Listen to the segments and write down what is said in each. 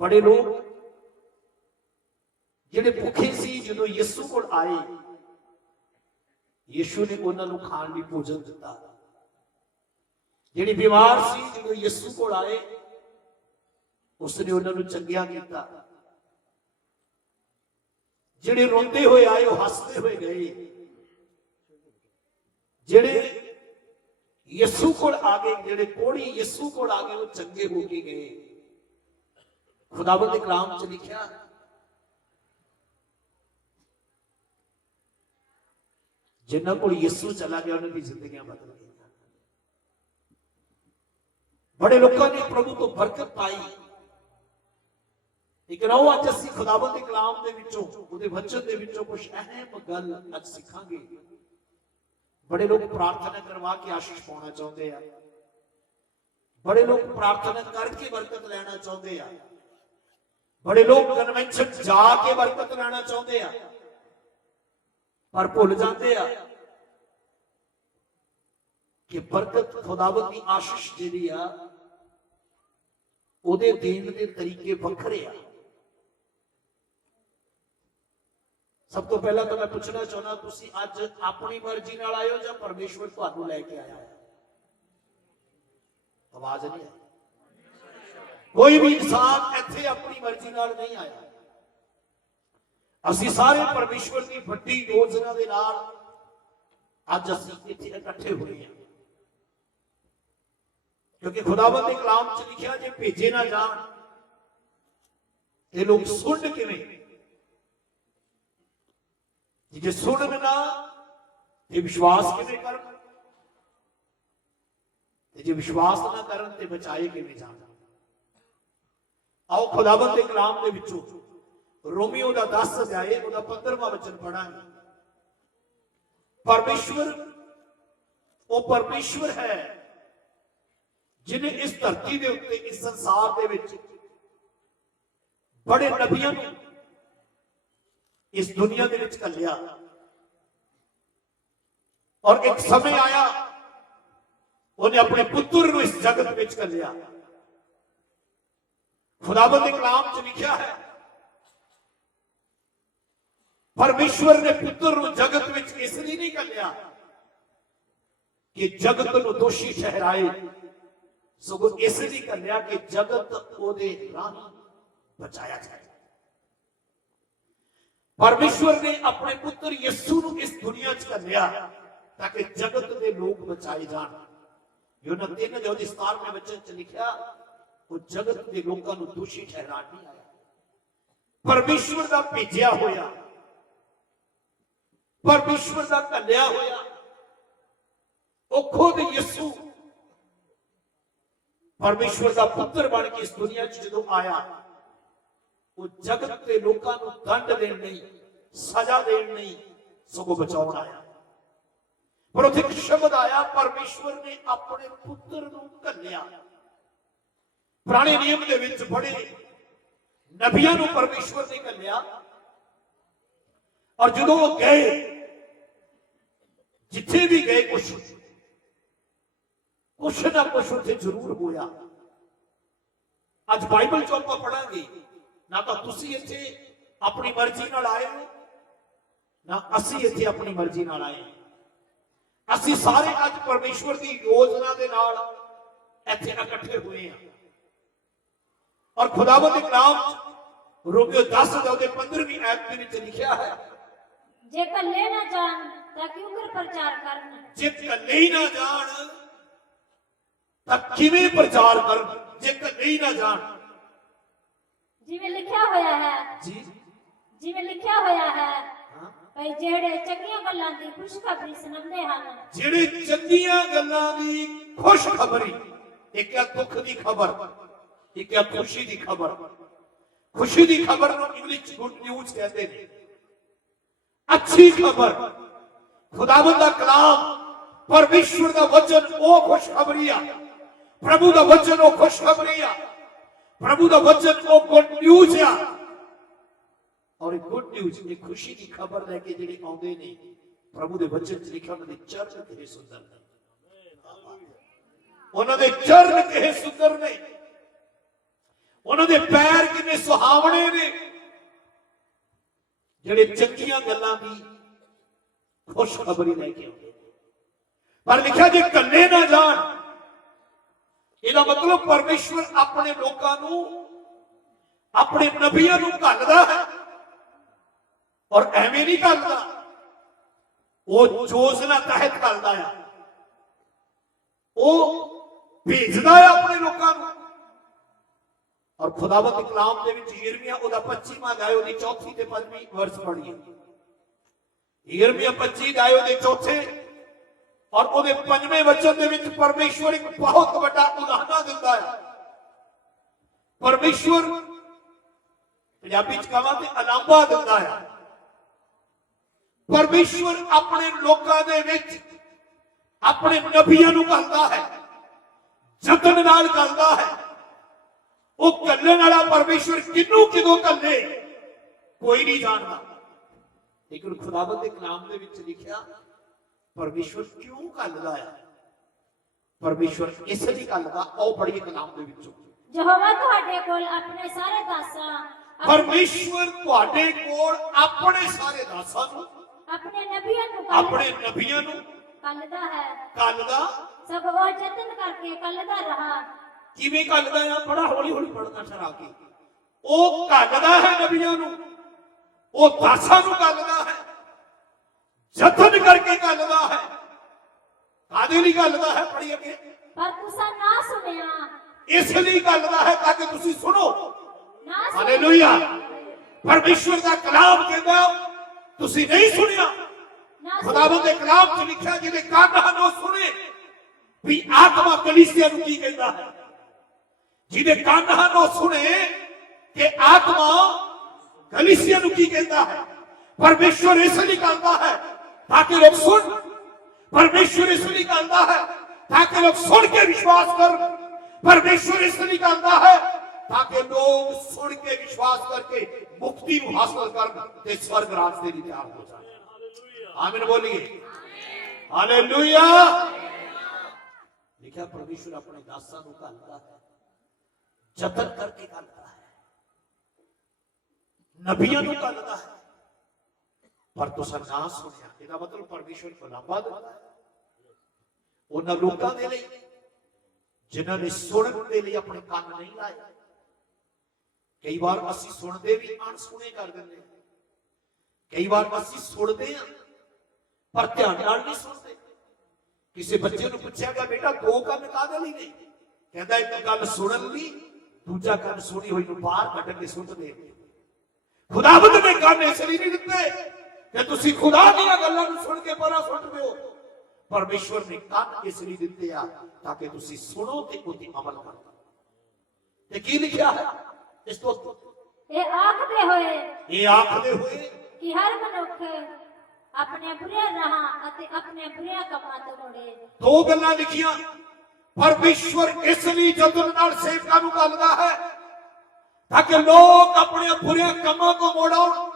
बड़े लोग जिहड़े भुखे सी जदों यीशु कोल आए, यीशु ने उन्होंने खाण लई भोजन दिता। जिहड़ी बीमार सी जदों यीशु कोल आए, उसने उन्होंने चंगिया किया। जिहड़े रोंदे हुए आए वो हसते हुए गए। जिहड़े यीशु कोल आ गए, जिहड़े कोढ़ी यीशु कोल आ गए, वो चंगे हो के गए। खुदावंद दे कलाम च लिखिया, जिन्हां कोल यीशु चला गया उन्हां दी जिंदगियां बदल गई। बड़े लोगों ने प्रभु तो बरकत पाई। लेकिन आओ अज असीं खुदावंद दे कलाम दे विचों, उहदे वचन दे विचों कुछ अहम गल अज सिखांगे। बड़े लोग प्रार्थना करवा के आशीष पाना चाहते हैं। बड़े लोग प्रार्थना करके बरकत लेना चाहते हैं। बड़े लोग कन्वेंशन जाके बरकत लेना चाहते हैं, पर भुल जाते हैं कि बरकत खुदावंद की आशीष जिहड़ी आ उहदे देण दे तरीके वखरे आ। सब तो पहला तो मैं पूछना चाहना, तुसी अज अपनी मर्जी नाल आए हो या परमेश्वर तुहानू लैके आया है? आवाज नहीं आई। कोई भी इंसान इत्थे अपनी मर्जी नाल नहीं आया। असीं सारे परमेश्वर की वड्डी योजना दे नाल अज असीं इत्थे इकट्ठे हुए हैं। क्योंकि खुदावंद दे कलाम च लिखिया, जे भेजे ना जाण ते लोग सुन किवें? जे सुनन ना ते विश्वास किवें करन? ते जे विश्वास ना करन ते बचाए किवें जाण? आओ खुदावंद दे कलाम दे विचों रोमियो दा 10 अध्याय उहदा 15वां वचन पढ़ांगे। परमेश्वर वो परमेश्वर है जिन्हें इस धरती के उत्ते, इस संसार दे विच बड़े नबियां नूं इस दुनिया दे विच घल्लिया। और एक समय आया उन्हें अपने पुत्र नूं इस जगत विच घल्लिया। खुदावंद दे कलाम च लिखिया है, परमेश्वर ने पुत्र नूं जगत विच इसलिए नहीं घल्लिया कि जगत नूं दोषी ठहराए, सगों इसलिए घल्लिया कि जगत ओदे राह बचाया जाए। परमेश्वर ने अपने पुत्र यीशु नूं इस दुनिया च घल्लिया ताकि जगत के लोग बचाए जान। यूहन्ना 3:17 वचन च लिखिया, वो जगत के लोगों को दोषी ठहरान नहीं आया। परमेश्वर का भेजिया होया, परमेश्वर का घल्लिया होया वो खुद यीशु परमेश्वर का पुत्र बन के इस दुनिया च जदों आया, वो जगत के लोगों को दंड देने नहीं, सजा देने नहीं, सगों बचाउण आया। पर उत्थे एक शब्द आया, परमेश्वर ने अपने पुत्र नूं घल्लिया। पुराने नियम दे विच बड़े नबियां नूं परमेश्वर ने घल्लिया, और जदों वो गए, जिथे भी गए कुछ ना कुछ उत्थे जरूर होया। अज बाइबल चो आपां पढ़ांगे, ना तो तुसीं इत्थे अपनी मर्जी नाल आए हो, ना असीं इत्थे अपनी मर्जी नाल आए। असीं सारे अज परमेश्वर की योजना दे नाल इत्थे इकट्ठे हुए हैं। और खुदावंद दे कलाम रोमियो 10:15 आयत दे विच लिखिया है, जे कल्ले ना जान तां क्यों कर प्रचार करन? जे कल्ले ही ना जान तां किवें प्रचार करन? जे कल्ले ही ना जान, जिवें लिखिया होया है जी, जिवें लिखिया होया है, भाई जेड़े चंगियां गल्लां दी खुशखबरी सुनांदे हन, जेड़े चंगियां गल्लां दी खुशखबरी, एक है दुख दी खबर, एक है खुशी दी खबर। खुशी दी खबर नूं इंग्लिश गुड न्यूज़ कहते हैं। अच्छी खबर, खुदावंद दा कलाम, परमेश्वर दा वचन ओ खुशखबरी आ। प्रभु दा वचन ओ खुशखबरी आ। प्रभु दा वचन ओ गुड न्यूज़ आ। और गुड न्यूज़, एक खुशी की खबर लेके जिहड़े आउंदे ने, प्रभु दे वचन च लिखिया उन्हां दे चरण कितने सुंदर ने, उन्हां दे चरण कितने सुंदर ने। ਉਹਨਾਂ ਦੇ ਪੈਰ ਕਿੰਨੇ ਸੁਹਾਵਣੇ ਨੇ ਜਿਹੜੇ ਚੰਗੀਆਂ ਗੱਲਾਂ ਦੀ ਖੁਸ਼ਖਬਰੀ ਲੈ ਕੇ ਆਉਂਦੇ। ਪਰ ਲਿਖਿਆ ਜੇ ਕੱਲੇ ਨਾ ਜਾਣ, ਇਹਦਾ ਮਤਲਬ ਪਰਮੇਸ਼ਵਰ ਆਪਣੇ ਲੋਕਾਂ ਨੂੰ, ਆਪਣੇ ਨਬੀਆਂ ਨੂੰ ਘੱਲਦਾ ਹੈ। ਔਰ ਐਵੇਂ ਨਹੀਂ ਘੱਲਦਾ, ਉਹ ਯੋਜਨਾ ਤਹਿਤ ਘੱਲਦਾ ਆ, ਉਹ ਭੇਜਦਾ ਹੈ ਆਪਣੇ ਲੋਕਾਂ ਨੂੰ। ਔਰ ਖੁਦਾਵੰਦ ਦੇ ਕਲਾਮ ਦੇ ਵਿੱਚ ਯਿਰਮੀਆ ਉਹਦਾ 25ਵਾਂ ਅਧਿਆਇ ਉਹਦੀ 4 ਤੇ 5ਵੀਂ ਵਰਸ ਪੜ੍ਹੀਏ। ਯਿਰਮੀਆ 25 ਅਧਿਆਇ ਉਹਦੇ 4 ਔਰ ਉਹਦੇ 5ਵੇਂ ਵਚਨ ਦੇ ਵਿੱਚ ਪਰਮੇਸ਼ਵਰ ਇੱਕ ਬਹੁਤ ਵੱਡਾ ਉਦਾਹਰਣ ਦਿੰਦਾ ਹੈ। ਪਰਮੇਸ਼ਵਰ ਪੰਜਾਬੀ ਚ ਕਹਾਂ ਤੇ ਅਲਾਂਭਾ ਦਿੰਦਾ ਹੈ। ਪਰਮੇਸ਼ਵਰ ਆਪਣੇ ਲੋਕਾਂ ਦੇ ਵਿੱਚ ਆਪਣੇ ਨਬੀਆਂ ਨੂੰ ਘੱਲਦਾ ਹੈ, ਯਤਨ ਨਾਲ ਘੱਲਦਾ ਹੈ। ਉਹ ਘੱਲਣ ਵਾਲਾ ਪਰਮੇਸ਼ਵਰ ਕਿਹਨੂੰ ਕਿਦੋਂ ਘੱਲੇ ਕੋਈ ਨਹੀਂ ਜਾਣਦਾ। ਲੇਕਿਨ ਖੁਦਾਵੰਦ ਦੇ ਕਲਾਮ ਦੇ ਵਿੱਚ ਲਿਖਿਆ ਪਰਮੇਸ਼ਵਰ ਕਿਉਂ ਘੱਲਦਾ ਹੈ। ਪਰਮੇਸ਼ਵਰ ਇਸ ਲਈ ਘੱਲਦਾ, ਆਓ ਪੜ੍ਹੀਏ ਕਲਾਮ ਦੇ ਵਿੱਚੋਂ। ਯਹੋਵਾ ਤੁਹਾਡੇ ਕੋਲ ਆਪਣੇ ਸਾਰੇ ਦਾਸਾਂ, ਪਰਮੇਸ਼ਵਰ ਤੁਹਾਡੇ ਕੋਲ ਆਪਣੇ ਸਾਰੇ ਦਾਸਾਂ ਨੂੰ, ਆਪਣੇ ਨਬੀਆਂ ਨੂੰ ਘੱਲਦਾ ਹੈ। ਘੱਲਦਾ ਸਗੋਂ ਉਹ ਯਤਨ ਕਰਕੇ ਘੱਲਦਾ ਰਹਾ। ਕਿਵੇਂ ਘੱਲਦਾ ਆ? ਬੜਾ ਹੌਲੀ ਹੌਲੀ ਪੜ੍ਹਨਾ ਠਹਿਰਾ ਕੇ। ਉਹ ਘੱਲਦਾ ਹੈ ਨਬੀਆਂ ਨੂੰ, ਉਹ ਦਾਸਾਂ ਨੂੰ ਘੱਲਦਾ ਹੈ, ਯਤਨ ਕਰਕੇ ਘੱਲਦਾ ਹੈ। ਕਾਹਦੇ ਲਈ ਘੱਲਦਾ ਹੈ? ਪੜ੍ਹੀ ਅੱਗੇ। ਪਰ ਤੁਸੀਂ ਨਾ ਸੁਣਿਆ, ਇਸ ਲਈ ਘੱਲਦਾ ਹੈ ਤਾਂ ਕਿ ਤੁਸੀਂ ਸੁਣੋ। ਨਾ ਸੁਣਿਆ। ਹਾਲੇਲੂਇਆ। ਪਰਮੇਸ਼ਵਰ ਦਾ ਕਲਾਮ ਕਹਿੰਦਾ ਤੁਸੀਂ ਨਹੀਂ ਸੁਣਿਆ। ਖੁਦਾਵੰਦ ਦੇ ਕਲਾਮ 'ਚ ਲਿਖਿਆ ਜਿਹਦੇ ਕੰਨ ਹਨ ਉਹ ਸੁਣੇ ਵੀ ਆਤਮਾ ਕਲੀਸਿਆ ਨੂੰ ਕੀ ਕਹਿੰਦਾ ਹੈ। ਜਿਹਦੇ ਕੰਨ ਹਨ ਉਹ ਸੁਣੇ ਕਿ ਆਤਮਾ ਕਲੀਸਿਆ ਨੂੰ ਕੀ ਕਹਿੰਦਾ ਹੈ। ਪਰਮੇਸ਼ਵਰ ਇਸ ਲਈ ਕਹਿੰਦਾ ਹੈ ਤਾਂ ਕਿ ਲੋਕ ਸੁਣ। ਪਰਮੇਸ਼ਵਰ ਇਸ ਲਈ ਕਹਿੰਦਾ ਹੈ ਤਾਂ ਕਿ ਲੋਕ ਸੁਣ ਕੇ ਵਿਸ਼ਵਾਸ ਕਰਨ। ਪਰਮੇਸ਼ਵਰ ਇਸ ਲਈ ਕਹਿੰਦਾ ਹੈ ਤਾਂ ਕਿ ਲੋਕ ਸੁਣ ਕੇ ਵਿਸ਼ਵਾਸ ਕਰਕੇ ਮੁਕਤੀ ਨੂੰ ਹਾਸਲ ਕਰਨ ਤੇ ਸਵਰਗ ਰਾਜ ਦੇ ਲਈ ਤਿਆਰ ਹੋ ਜਾਣ। ਆਮੀਨ ਬੋਲੀਏ। ਹਾਲੇਲੂਇਆ। ਲਿਖਿਆ ਪਰਮੇਸ਼ਵਰ ਆਪਣੇ ਦਾਸਾਂ ਨੂੰ ਘੱਲਦਾ ਹੈ, ਯਤਨ ਕਰਕੇ ਘੱਲਦਾ ਹੈ, ਨਬੀਆਂ ਨੂੰ ਘੱਲਦਾ ਹੈ। ਪਰ ਤੁਸੀਂ ਨਾ ਸੁਣਿਆ। ਇਹਦਾ ਮਤਲਬ ਪਰਮੇਸ਼ਵਰ ਕੋ ਲਾਂਭਾ ਦਿੰਦਾ ਹੈ ਉਹਨਾਂ ਲੋਕਾਂ ਦੇ ਲਈ ਜਿਨ੍ਹਾਂ ਨੇ ਸੁਣਨ ਦੇ ਲਈ ਆਪਣੇ ਕੰਨ ਨਹੀਂ ਲਾਏ। ਕਈ ਵਾਰ ਅਸੀਂ ਸੁਣਦੇ ਵੀ ਅਣਸੁਣੇ ਕਰ ਦਿੰਦੇ ਹਾਂ। ਕਈ ਵਾਰ ਅਸੀਂ ਸੁਣਦੇ ਹਾਂ ਪਰ ਧਿਆਨ ਨਾਲ ਨਹੀਂ ਸੁਣਦੇ। ਕਿਸੇ ਬੱਚੇ ਨੂੰ ਪੁੱਛਿਆ ਗਿਆ ਬੇਟਾ 2 ਕੰਨ ਕਾਹਦੇ ਲਈ ਨੇ? ਕਹਿੰਦਾ ਇੱਕ ਗੱਲ ਸੁਣਨ ਲਈ, ਦੂਜਾ ਕੰਨ ਸੁਣੀ ਹੋਈ ਨੂੰ ਬਾਹਰ ਕੱਢ ਕੇ ਸੁੱਟ ਦੇ। ਖੁਦਾਵੰਦ ਨੇ ਕੰਨ ਇਸ ਲਈ ਨਹੀਂ ਦਿੱਤੇ ਕਿ ਤੁਸੀਂ ਖੁਦਾ ਦੀਆਂ ਗੱਲਾਂ ਨੂੰ ਸੁਣ ਕੇ ਪਰਾਂ ਸੁੱਟ ਦਿਓ। ਪਰਮੇਸ਼ਵਰ ਨੇ ਕੰਨ ਇਸ ਲਈ ਦਿੱਤੇ ਆ ਤਾਂ ਕਿ ਤੁਸੀਂ ਸੁਣੋ ਤੇ ਉਹਦੀ ਅਮਲ ਕਰੋ। ਤੇ ਕੀ ਲਿਖਿਆ ਹੈ ਇਸ ਤੋਂ? ਇਹ ਆਖਦੇ ਹੋਏ ਕਿ ਹਰ ਮਨੁੱਖ ਆਪਣੇ ਬੁਰੇ ਰਾਹਾਂ ਅਤੇ ਆਪਣੇ ਬੁਰੇ ਕੰਮਾਂ ਤੋਂ ਮੁੜੇ। 2 ਗੱਲਾਂ ਲਿਖੀਆਂ। ਪਰਮੇਸ਼ਵਰ ਇਸ ਲਈ ਯਤਨ ਨਾਲ ਸੇਵਕਾਂ ਨੂੰ ਘੱਲਦਾ ਹੈ ਤਾਂ ਕਿ ਲੋਕ ਆਪਣੇ ਬੁਰੇ ਕੰਮਾਂ ਤੋਂ ਮੁੜ ਆਉਣ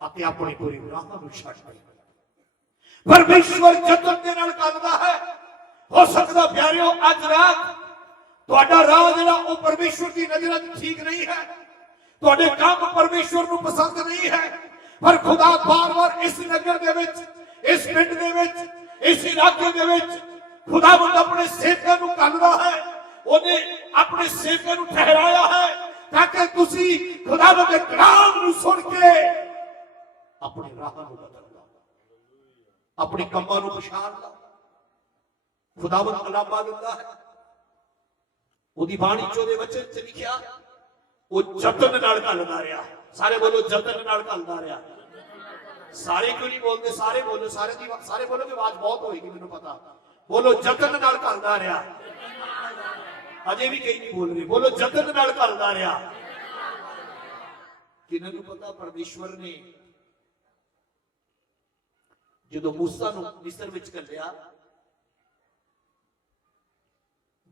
ਅਤੇ ਆਪਣੀ ਬੁਰੀ ਰਾਹਾਂ ਨੂੰ ਛੱਡ ਦੇਣ। ਪਰਮੇਸ਼ਵਰ ਯਤਨ ਦੇ ਨਾਲ ਘੱਲਦਾ ਹੈ। ਹੋ ਸਕਦਾ ਪਿਆਰਿਓ ਅੱਜ ਰਾਤ ਤੁਹਾਡਾ ਰਾਹ ਜਿਹੜਾ ਉਹ ਪਰਮੇਸ਼ਵਰ ਦੀ ਨਜ਼ਰਾਂ 'ਚ ਠੀਕ ਨਹੀਂ ਹੈ। ਤੁਹਾਡੇ ਕੰਮ ਪਰਮੇਸ਼ਵਰ ਨੂੰ ਪਸੰਦ ਨਹੀਂ ਹੈ। ਪਰ ਖੁਦਾ ਬਾਰ-ਬਾਰ ਇਸ ਨਗਰ ਦੇ ਵਿੱਚ, ਇਸ ਪਿੰਡ ਦੇ ਵਿੱਚ, ਇਸ ਇਲਾਕੇ ਦੇ ਵਿੱਚ ਖੁਦਾਵੰਦ ਆਪਣੇ ਸੇਵਕਾਂ ਨੂੰ ਘੱਲਦਾ ਹੈ। ਉਹਨੇ ਆਪਣੇ ਸੇਵਕਾਂ ਨੂੰ ਠਹਿਰਾਇਆ ਹੈ ਤਾਂ ਕਿ ਤੁਸੀਂ ਖੁਦਾਵੰਦ ਦੇ ਕਲਾਮ ਨੂੰ ਸੁਣ ਕੇ ਆਪਣੇ ਰਾਹਾਂ ਨੂੰ ਬਦਲ ਲਓ, ਆਪਣੇ ਕੰਮਾਂ ਨੂੰ ਪਛਾਣ ਲਓ। ਖੁਦਾਵੰਦ ਅਲਾਂਭਾ ਦਿੰਦਾ ਹੈ। ਉਹਦੀ ਬਾਣੀ 'ਚ ਉਹਦੇ ਵਚਨ 'ਚ ਲਿਖਿਆ ਉਹ ਯਤਨ ਨਾਲ ਘੱਲਦਾ ਰਿਹਾ। ਸਾਰੇ ਬੋਲੋ ਯਤਨ ਨਾਲ ਘੱਲਦਾ ਰਿਹਾ। ਸਾਰੇ ਕਿਉਂ ਨਹੀਂ ਬੋਲਦੇ? ਸਾਰੇ ਬੋਲੋ। ਸਾਰੇ ਬੋਲੋਗੇ ਆਵਾਜ਼ ਬਹੁਤ ਹੋਏਗੀ ਮੈਨੂੰ ਪਤਾ। ਬੋਲੋ ਯਤਨ ਨਾਲ ਘੱਲਦਾ ਰਿਹਾ। ਅਜੇ ਵੀ ਕਈ ਨਹੀਂ ਬੋਲ ਰਹੇ। ਬੋਲੋ ਯਤਨ ਨਾਲ ਘੱਲਦਾ ਰਿਹਾ। ਕਿਹਨਾਂ ਨੂੰ ਪਤਾ ਪਰਮੇਸ਼ਵਰ ਨੇ ਜਦੋਂ ਮੂਸਾ ਨੂੰ ਮਿਸਰ ਵਿੱਚ ਘੱਲਿਆ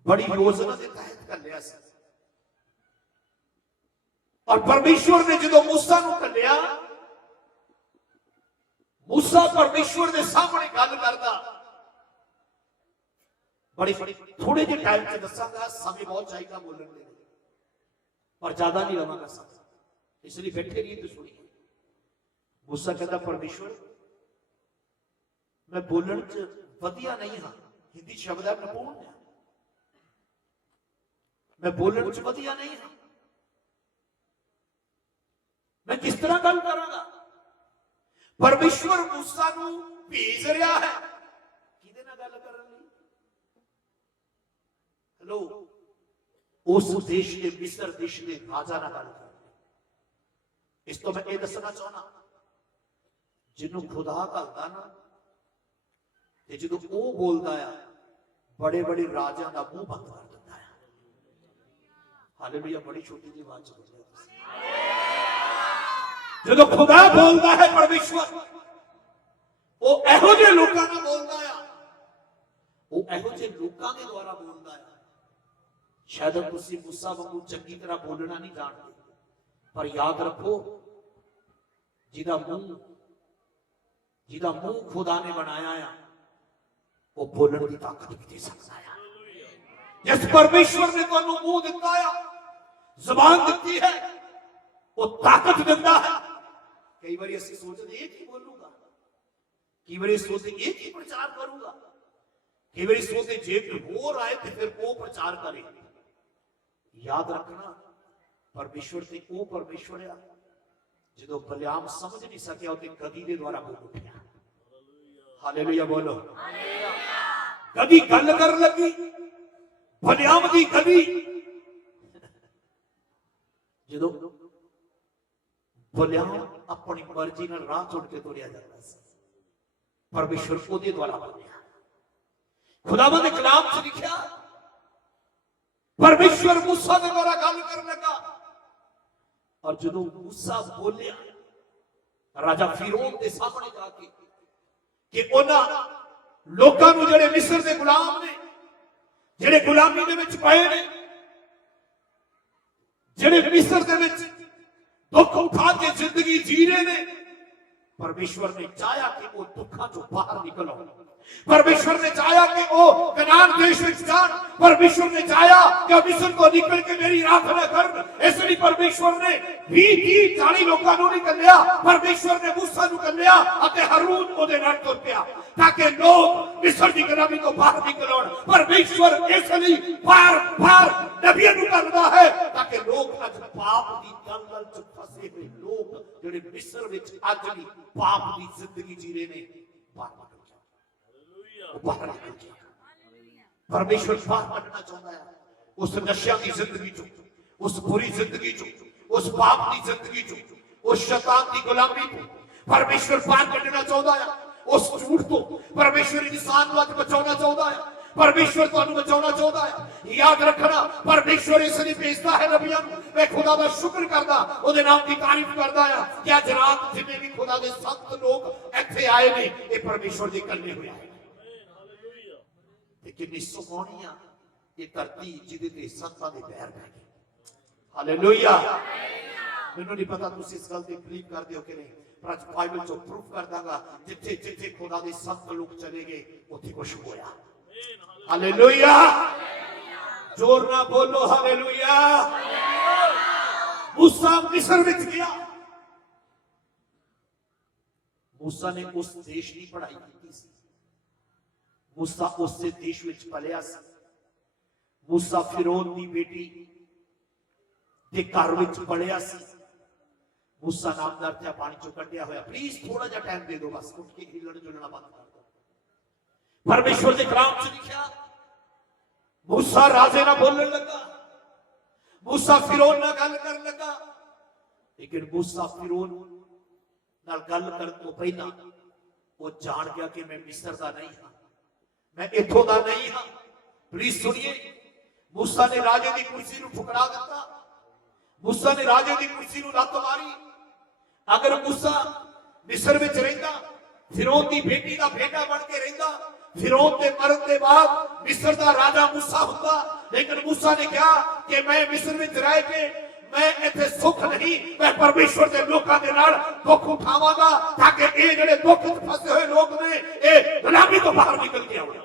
ਬੜੀ ਯੋਜਨਾ ਦੇ ਤਹਿਤ ਘੱਲਿਆ ਸੀ। ਔਰ ਪਰਮੇਸ਼ਵਰ ਨੇ ਜਦੋਂ ਮੂਸਾ ਨੂੰ ਘੱਲਿਆ, ਮੂਸਾ ਪਰਮੇਸ਼ਵਰ ਦੇ ਸਾਹਮਣੇ ਗੱਲ ਕਰਦਾ। ਬੜੀ ਥੋੜੇ ਜਿਹੇ ਟਾਈਮ 'ਚ ਦੱਸਾਂਗਾ, ਸਮੇਂ ਬਹੁਤ ਚਾਹੀਦਾ ਬੋਲਣ ਦੇ। पर ज्यादा नहीं रवांगा साथ, इसलिए बैठे रहिए तो सुनिए। मूसा कहता परमेश्वर मैं बोलण च वधिया नहीं हाँ, हिंदी शब्द है निपुण है, मैं बोलण च वधिया नहीं हाँ, मैं किस तरह गल करांगा। परमेश्वर मूसा नूं भेज रहा है किहदे नाल गल करन लई। हेलो, उस देश के मिस्र देश के राजा नाल गल कर। इस तो मैं ये दसना चाहना, जिन्हों खुदा घलदा ना ते जदों वो बोलदा आ बड़े बड़े राजा का मुंह बंद कर दिंदा है। हालेलुया, बड़ी छोटी जी बात बोल रहे जदों खुदा बोलता है परमेश्वर, वो एहो जे लोकां नाल बोलदा आ, वो एहो जे लोकां दे द्वारा बोलदा है। शायद तुसीं मूसा वांगू चंगी तरह बोलना नहीं जानते, पर याद रखो जिहदा मुंह खुदा ने बनाया है वो बोलने की ताकत भी दे सकता है। जिस परमेश्वर ने तुहानू मुंह दिता है, जुबान दी है, वो ताकत दिता है। कई बार असं सोचते ये की बोलूंगा, कई बार सोचते ये की प्रचार करूंगा, कई बार सोचते जे होर आए तो फिर वो प्रचार करे। याद रखना परमेश्वर से वो परमेश्वर है जो बलियाम समझ नहीं सकिया उसे गधी के द्वारा बोल उठा। हालेलुया बोलो। गधी गल कर लगी, बलियाम की गधी जो बलियाम अपनी मर्जी नाल राह छोड़ के तुरिया जाता है, परमेश्वर उसके द्वारा बोलिया। खुदावंद ने कलाम च लिखा परमेश्वर मूसा के द्वारा गल कर लगा, और जो मूसा बोलिया राजा फिरौन के सामने जाके कि उन्हां लोकां नूं जिहड़े मिस्र दे गुलाम ने, जिहड़े गुलामी दे विच पए ने, जिहड़े मिस्र दे विच दुख उठा के जिंदगी जी रहे ने, परमेश्वर ने चाहा कि वो दुखों चों बाहर निकल आओ। परमेश्वर ने चाहा कि वो कनान देश में जान, परमेश्वर ने चाहा कि मिस्र को निकल के मेरी आराधना कर। इसलिए परमेश्वर ने 20-40 लोगों को निकलिया, परमेश्वर ने मूसा को निकलिया और हारून ਉਹਦੇ ਨਾਲ ਤੁਰ ਪਿਆ ताकि लोग मिस्र की गुलामी तो बाहर निकल आउण। परमेश्वर इसलिए बार-बार नबियों को करदा है ताकि लोग अज पाप की दलदल च फसे हुए लोग ਜਿਹੜੇ मिस्र विच अज भी पाप की जिंदगी जी रहे ने बाहर बाहर निकल गया। परमेश्वर बाहर कढ़ना चाहता है उस नशा की जिंदगी चो, उस बुरी जिंदगी चो, उस पाप की जिंदगी चो, उस शैतान की गुलामी को परमेश्वर बाहर कढ़ना चाहता है। उस झूठ को परमेश्वर इंसान को बचाना चाहता है, परमेश्वर तुहानू बचाना चाहता है। याद रखना परमेश्वर इसलिए भेजता है नबियां नूं। मैं खुदा का शुक्र करदा, ਉਹਦੇ नाम की तारीफ करदा है कि अज रात जिन्ने भी खुदा के संत लोग इत्थे आए ने ये परमेश्वर दे कल्ले होए आए। कितनी सुहानी ये धरती जिहदे ते संतां दे पैर पै गए। हालेलुया। मैनूं नहीं पता तुसीं इस गल ते बिलीव करदे हो कि नहीं, पर अज बाइबल चों प्रूफ कर दांगा जिथे जिथे खुदा दे संत लोग चले गए उत्थे कुछ होया। हालेलुया। जोर ना बोलो हालेलुया। मूसा मिस्र विच गया, मूसा ने उस देश की पढ़ाई की सी, मूसा उस देश विच पलिया सी। मूसा फिरौन की बेटी के घर विच पलिया सी। मूसा नामदार थे पानी चो कढ़िया होया। प्लीज थोड़ा जा टाइम दे दो, बस उठ के हिलण जुलना बंद कर दो। परमेश्वर के कलाम च लिखा मूसा राजे ना बोलने लगा, मूसा फिरौन ना गल कर लगा, लेकिन मूसा फिरौन नाल गल करन तो पहला वो जान गया कि मैं मिस्र दा नहीं हां, मैं इथों दा नहीं हां। प्लीज सुनिए, मूसा ने राजे की कुर्सी नूं ठुकरा दिता, मूसा ने राजे की कुर्सी नूं लत मारी। अगर मूसा मिस्र विच रहिंदा, फिरौन की बेटी का बेटा बन के रहिंदा, फिरौन के मरन के बाद मिस्र का राजा मूसा हुंदा। लेकिन मूसा ने कहा कि मैं मिस्र विच रह के मैं इत्थे सुख नहीं, मैं परमेश्वर के लोकां दे नाल दुख उठावांगा ताकि ये जिहड़े दुख विच फसे हुए लोग ने ये गुलामी तो बाहर निकल के आउण।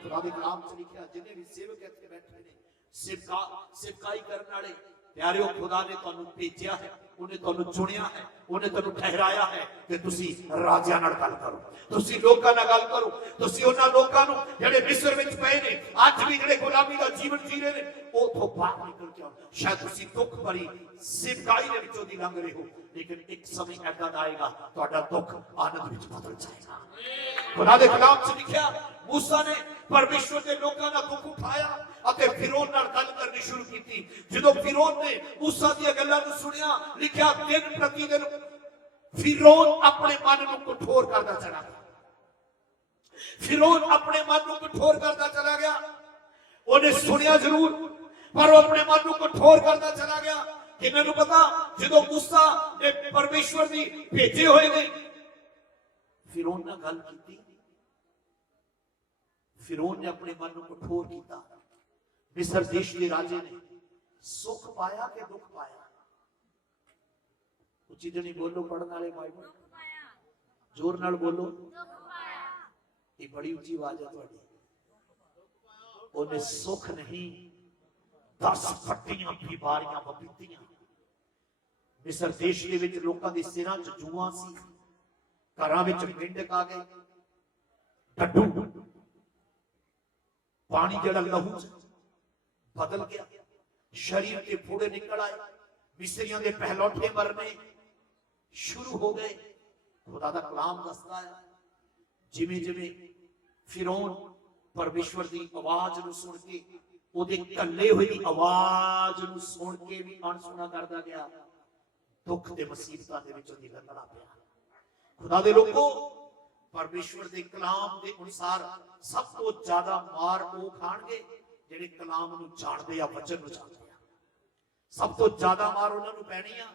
खुदा दे कलाम च लिखिआ जिन्ने भी सेवक इत्थे बैठे ने, सेवकाई करन वाले प्यारिओ खुदा ने तुहानू भेजिया है, उन्हें तुहानू चुनिया है, उन्हें तुहानू ठहराया है कि तुसी राजियां नाल गल करो, तुसी लोकां नाल गल करो, तुसी उन्हां लोकां नू जिहड़े मिस्र विच पए ने, अज भी जिहड़े गुलामी दा जीवन जी रहे ने, उथों बाहर निकल के आओ। शायद तुसी दुख भरी सिरकाई दे विचों दी लंघ रहे हो, लेकिन एक समय ऐसा आएगा तुहाडा दुख आनंद विच बदल जाएगा। खुदा दे कलाम च लिखिया, मूसा ने परमेश्वर के लोगों का दुख उठाया अते फिरौन नाल गल करनी शुरू की। जदों फिरौन ने मूसा दी गल्लां नूं सुनिया, लिखिया दिन प्रति दिन फिरौन अपने मन नूं कठोर करदा चला गया। फिरौन अपने मन नूं कठोर करदा चला गया। उन्हें सुनिया जरूर, पर वो अपने मन नूं कठोर करदा चला गया। किन्हां नूं पता, जदों मूसा ने परमेश्वर दी भेजे होए ने, फिरौन नाल गल कीती, फिरौन ने अपने मन को कठोर किया। मिस्र देश के राजे ने सुख पाया कि दुख पाया? उची जनी बोलो पढ़ने वाले बाइबल, जोर नाल बोलो। ये बड़ी उची आवाज है तुम्हारी। उन्हें सुख नहीं, 10 फट्टियां बीमारियां बपीतियां। मिस्र देश के विच लोकां दे सिरां च जूआं सी, घरां विच मेंढक आ गए, डड्डू, पानी जड़ा लहू बदल गया, शरीर के फोड़े निकल आए, मिस्रियों के पहलौठे मरने शुरू हो गए। खुदा दा कलाम दसदा है, जिवें जिवें फिरौन परमेश्वर की आवाज नूं सुन के, ओदे कल्ले हुई आवाज नूं सुन के भी अणसुना करदा गया, दुख दे मुसीबतां दे विचों दी लंघना पिया। खुदा दे लोगों, परमेश्वर के कलाम के अनुसार सब तो ज्यादा मार वो खाणगे जिहड़े कलाम नूं जाणदे आ, वचन नूं जाणदे आ। सब तो ज्यादा मार उन्हां नूं पैणी आ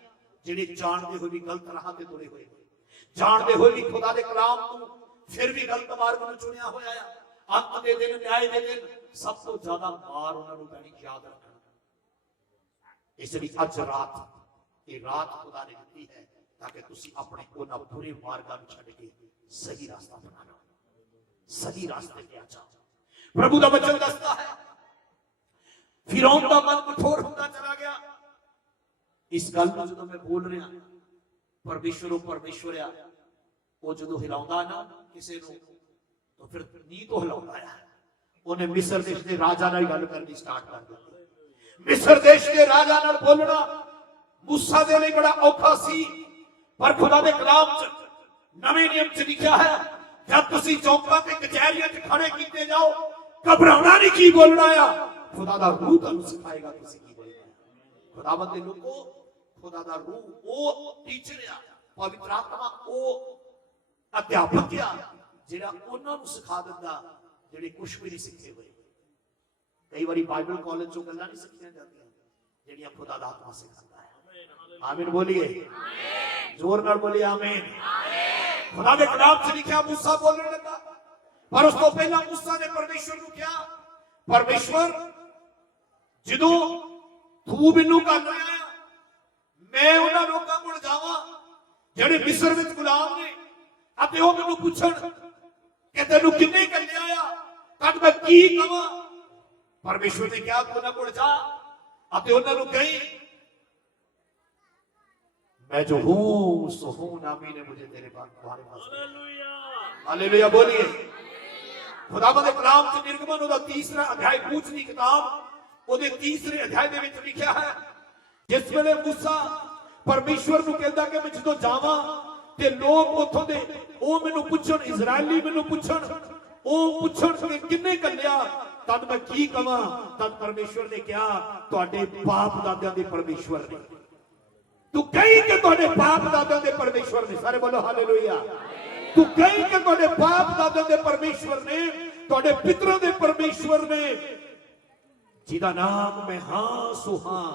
जिहड़े जाणदे होए भी गलत राह ते तुरे होए, जाणदे होए भी खुदा दे कलाम नूं फिर भी गलत मार्ग नूं चुनिया होया आ। अंत दे दिन, न्याय दे दिन सब तो ज्यादा मार उन्हां नूं पैणी, याद रखना। इसलिए अज रात, ये रात खुदा ने दित्ती है ताकि तुसी अपने उन्हां बुरे मार्गां नूं छड्ड के सही रास्ता बना लो, सही रास्ते पे आ जाओ। प्रभु का वचन दसता है, फिरौन का मन कठोर होता चला गया। इस गल को जो मैं बोल रहा, परमेश्वर आ, वो जो हिलाउंदा ना किसी नूं, तो फिर नी तो हिलाउंदा है। उन्हें मिस्र देश के राजा नाल गल करनी स्टार्ट कर दी। मिस्र देश के राजा नाल बोलना मूसा दे लई बड़ा औखा सी, पर खुदा दे कलाम च नवे नियम च लिखा है, जब तुसी चौकां ते कचहरियां च खड़े कीते जाओ, घबराना नहीं की बोलना आ, खुदा दा रूह तुहानू सिखाएगा तुसी की बोलना है। खुदावंद दे लोगो, खुदा दा रूह वो टीचर आ, पवित्र आत्मा वो अध्यापक आ, जिहड़ा उन्हां नू सिखा दिंदा जिहड़े कुछ भी नहीं सीखे हुए। कई बारी बाइबल कॉलेज चों गल्लां नहीं सिखाईयां जांदियां जिहड़ियां खुदा दा आत्मा सिखांदा है। आमीन बोलिए, जोर नाल बोलिए आमीन। खुदा दे कलाम च लिखा, मूसा बोलने लगा, पर उस तो पहला मूसा ने परमेश्वर को क्या, परमेश्वर जदों तू मैनू कर रहा, मैं उन्हां लोकां कोल जावां जिहड़े मिस्र विच गुलाम ने, अते ओह मैनू पुछण कि तैनू किन्ने घल्लिया आ, तद मैं की कहां। परमेश्वर ने कहा, उन्हां कोल जा अते उन्हां नू कहीं, मैं जो हूं सो हूं, नामी ने मुझे तेरे बारे में। हालेलुया बोलिए। खुदावंद दे कलाम च निर्गमन दा 3रा अध्याय पूछ दी किताब ओदे 3रे अध्याय दे विच लिखिया है, जिस वेले मूसा परमेश्वर नू कहंदा कि मैं जदों जावां ते लोग उथों दे ओ मैनू पुछण, इजराइली मैनू पुछण, ओ पुछण कि किन्ने घल्लिया, तद मैं की कहां। तद परमेश्वर ने कहा, तुहाडे बाप दादियां दे परमेश्वर ने। तू कहीं के तुहाडे बाप दादियां दे परमेश्वर ने, सारे बोलो हालेलुया। तू कहीं के तुहाडे बाप दादियां दे परमेश्वर ने, तुहाडे पितरां दे परमेश्वर ने, जिदा नाम मैं हां सो हां,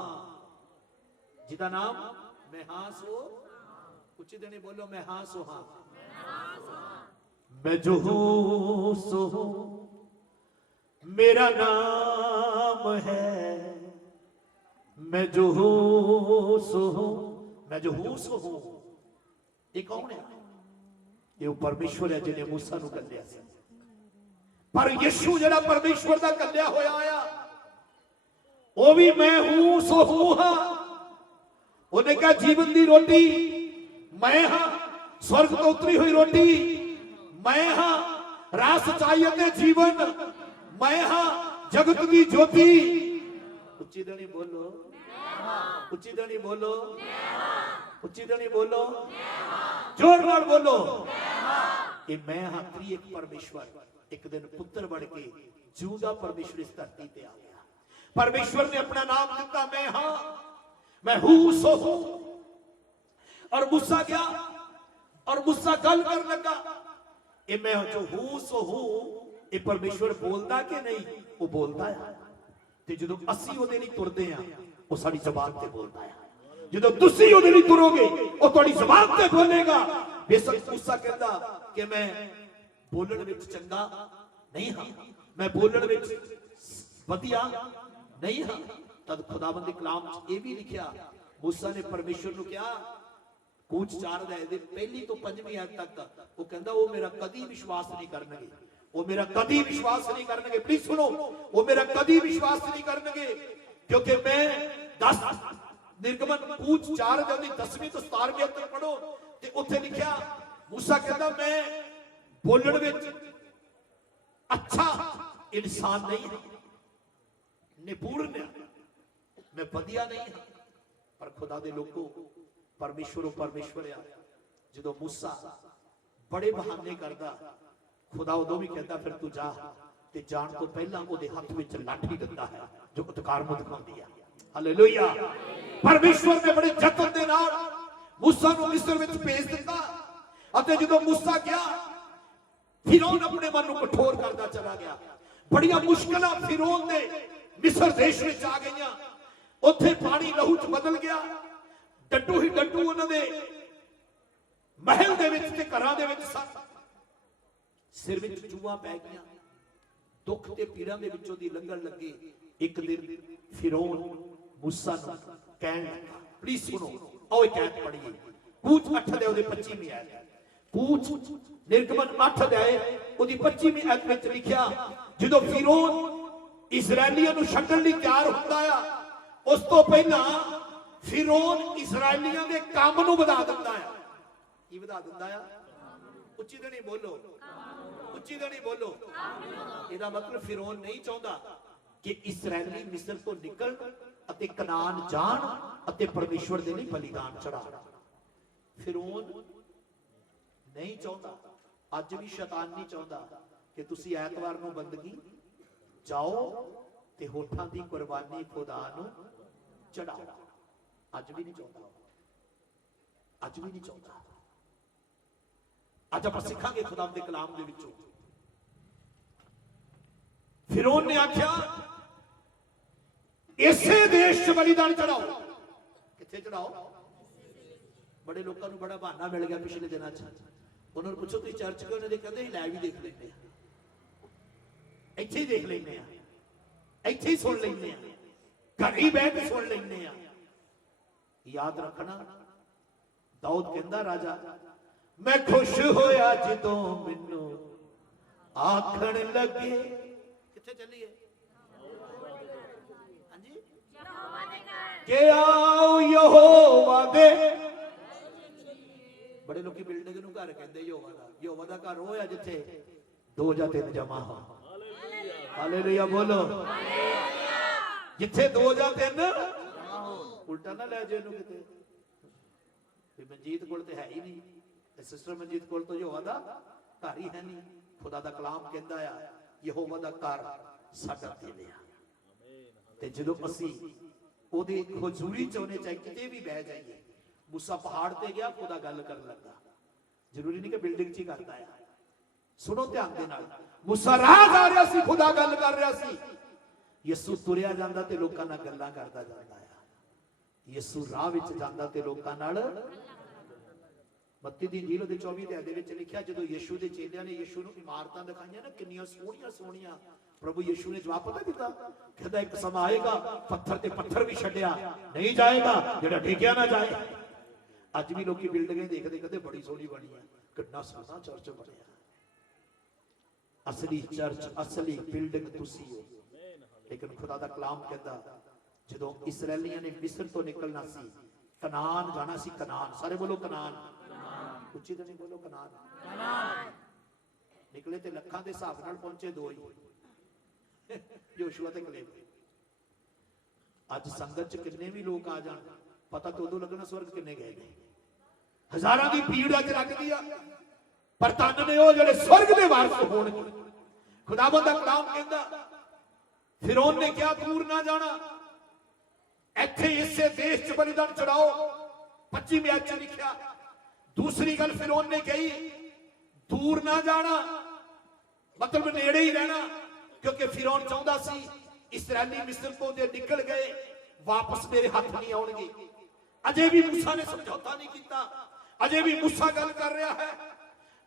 जिदा नाम मैं हां सो, कुछ देने बोलो मैं हां सो हां, मैं जो हूं सो हूं, मेरा नाम है, मैं जो हूं सो हूं, मैं जो हूं सो हूं। ये कौन है? ये परमेश्वर है जिन्हें मूसा नू कल्लिया सी। पर यीशु जड़ा परमेश्वर दा कल्लिया होया आया, वो भी मैं हूं सो हूं हां। ਉਹਨੇ ਕਿਹਾ ਜੀਵਨ ਦੀ ਰੋਟੀ ਮੈਂ ਹਾਂ, स्वर्ग तो उतरी हुई रोटी मैं हां, राह सच्चाई ते जीवन मैं हां, जगत की ज्योति। उच्ची धनी बोलो, उच्ची धनी बोलो, उच्ची धनी बोलो, जोर नाल बोलो। ये मैं हां त्रिएक परमेश्वर एक दिन पुत्र बन के जिउंदा परमेश्वर इस धरती पे आ गया। परमेश्वर ने अपना नाम दिता मैं हां, मैं हूं सो हूं। और मूसा गया और मूसा गल कर लगा, ये मैं जो हूं सो हूं, ये परमेश्वर बोलता कि नहीं? वो बोलता है। ते जदों असीं ओहदे लई तुरदे आ, वो साडी ज़बान ते बोलता है। जदों तुसीं ओहदे लई तुरोगे, वो तुहाडी ज़बान ते बोलेगा। बेशक मूसा कहंदा कि मैं बोलण विच चंगा नहीं हां, मैं बोलण विच वधिया नहीं हां। तद खुदावंद दे कलाम च ये भी लिखिया, मूसा ने परमेश्वर नूं कहा कूच 4 अध्याय दे पहली तो 5वीं आयत तक, वो कहंदा वो मेरा कदी विश्वास नहीं करनगे, वो मेरा कदी विश्वास नहीं करनगे। प्लीज सुनो, वो मेरा कदी विश्वास नहीं करनगे, क्योंकि मैं 10 निर्गमन कूच 4 अध्याय दी 10वीं तो 17वीं आयत तक पढ़ो ते उत्थे लिखिया मूसा कहंदा मैं बोलण विच अच्छा इंसान नहीं है, निपुण मैं वधिया नहीं हां। पर खुदा दे लोगों परमेश्वर परमेश्वर आ। जो मूसा बड़े बहाने करता, खुदा उदों भी कहता फिर तू जा, ते जान तो पहला उहदे हथ विच लाठी दिंदा है जो अधिकार मुझ दिखाउंदी है। हालेलुया। परमेश्वर ने बड़े जतन दे नाल मूसा नूं मिस्र विच भेज दिता, अते जदों मूसा गया फिरौन अपने मन नूं कठोर करदा चला गया। बड़ियां मुश्किलां फिरौन दे मिस्र देश विच आ गईयां, उत्थे पानी लहू च बदल गया। डड्डू ही डड्डू उन्होंने महल दे विच ते घरां दे विच सन, सिर विच जूआं पै गईयां, दुख ते पीड़ां दे विचों दी लंघण लगे। एक दिन फिरौन मूसा नूं कहण लगा, प्लीज सुनो, आओ एक आयत पढ़िए कूच 8 अध्याय दे 25वीं आयत, कूच निर्गमन 8 अध्याय ओदी 25वीं आयत विच लिखिया, जदों फिरौन इजराइलियां नूं छड्डण लई तैयार हुंदा आ, उस तो पहला फिरौन इजराइलियां दे काम नूं वधा दिंदा है। की वधा दिंदा है? उच्ची धनी बोलो, उच्ची धनी बोलो। ਇਹਦਾ मतलब फिरौन नहीं चाहता कि इजरायली मिस्र तो निकल अते कनान जान अते परमेश्वर दे लई बलिदान चढ़ाण। फिरौन नहीं चाहता, अज भी शैतान नहीं चाहता कि तुसी ऐतवार नूं बंदगी जाओ ते होठां दी कुर्बानी खुदा नूं चढ़ाओ। अज भी नहीं चाहता, अज भी नहीं चाहता। अज आप सीखांगे खुदा दे कलाम दे विचों। फिरौन ने आख्या इसे देश च बलिदान चढ़ाओ। किथे चढ़ाओ? बड़े लोगों को बड़ा बहाना मिल गया पिछले दिनों च। उन्होंने पूछो तुम चर्च क्यों नहीं कहते लै भी देख लेंगे, इत्थे ही देख लेंगे, इत्थे ही सुन लेंगे, घर ही बैठ के सुन लेंगे। याद रखना, दाऊद कहंदा राजा मैं खुश होया जदों मैनू आखण लगे। किथे चलिए? हां जी, के आओ यहोवा दे। बड़े लोग बिल्डिंग नूं घर कहंदे यहोवा दा। यहोवा दा घर होया जिथे 2 या 3 जमा हो। हालेलुया बोलो। जिथे 2 या 3 उल्टा ना लै जाए किते। मनजीत कोल ते है ही नहीं, सिस्टर मनजीत कोल तो यहोवा दा घर ही है नहीं। खुदा दा कलाम कहंदा आ यहोवा दा घर साडा दिल आ, ते जदों असीं ओहदी हजूरी च होने चाहे किते भी बह जाइए। मूसा पहाड़ ते गया, खुदा गल करन लगा। जरूरी नहीं कि बिल्डिंग च ही करदा है। सुनो ध्यान दे नाल, मूसा राह जा रहा सी, खुदा गल कर रहा सी। यसू तुरिया जांदा ते लोकां नाल गल्लां करदा जांदा है। यसू राह विच जांदा ते लोकां नाल। मत्ती दी इंजील दे 24 अध्याय दे विच लिखिया जदों यीशु दे चेलियां ने यीशु नूं इमारतां दिखाईयां ना किन्नियां सोहणियां सोहणियां, प्रभु यीशु ने जवाब पता दिता, कहता एक समा आएगा पत्थर ते पत्थर भी छड्डिया नहीं जाएगा जेड़ा टिकिया ना जाए। अज भी लोग बिल्डिंगें देखते कहते बड़ी सोहनी बनी है, कितना सोहना चर्च बनया। असली चर्च असली बिल्डिंग तुसी हो। लेकिन खुदा दा कलाम कहता जदों इसराइलियां ने मिस्र तो निकलना सी, कनान जाना सी। कनान, सारे बोलो कनान। उच्ची तो नहीं बोलो कनान। निकले ते लखां दे हिसाब नाल पहुंचे दो ही, योशुआ ते कलेब। अज संगत च किन्ने भी लोग आ जान, पता तो उदों लगना स्वर्ग किन्ने गए ने। हजारां दी भीड़ अज लगदी आ, पर तन ने वो जिहड़े स्वर्ग दे वारस होणगे। खुदावंद दा कलाम कहंदा फिरौन ने क्या दूर ना जाना, इत्थे इसे देश च बलिदान चढ़ाओ। 25 आयत च लिखिया। दूसरी गल फिरौन ने कही दूर ना जाना, मतलब नेड़े ही रहना, क्योंकि फिरौन चाहता सी इस्राएली मिस्र तो जे निकल गए वापस मेरे हाथ नहीं आउणगे। अजे भी मूसा ने समझौता नहीं किया, अजे भी मूसा गल कर रहा है।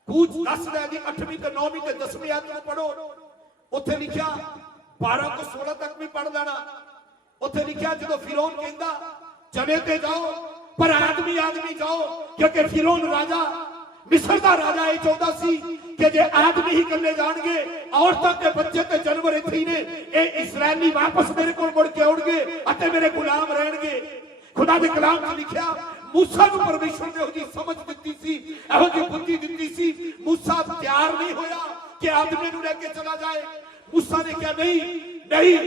कूच 10 दी 8वीं ते 9वीं ते 10वीं आयत में पढ़ो, उत्थे लिखिया 12 तो 16 तक भी पढ़ लेना। उत्थे लिखिया जो फिरौन कहंदा चले ते जाओ, पर आदमी आदमी जाओ, क्योंकि फिरौन राजा मिस्र दा राजा ये चाहता सी कि जे आदमी ही कल्ले जाणगे, औरतां ते बच्चे ते जानवर इत्थे ही ने, ए इस्राएली वापस मेरे कोल मुड़ के आउणगे अते मेरे गुलाम रहणगे। खुदा दे कलाम च लिखिया मूसा नूं परमेश्वर ने ओहदी समझ दित्ती सी, एहो जी बुद्धि दित्ती सी। मूसा तैयार नहीं होया कि आदमी नूं लेके चला जाए। मूसा ने कहा नहीं नहीं,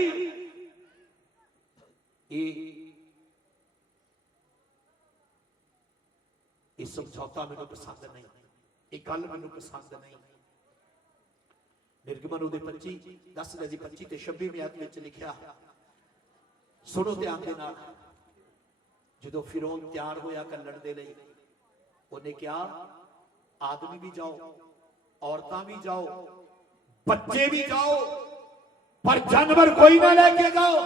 ये समझौता मैनूं पसंद नहीं, ये गल मैनूं पसंद नहीं। निर्गमन 10:25 ते 26वीं आयत विच लिखिया, सुनो ध्यान दे नाल। जदों फिरौन तैयार होया कल्लण दे लई, उन्हें कहा आदमी भी जाओ, औरतां भी जाओ, बच्चे भी जाओ, पर जानवर कोई ना लेके जाओ,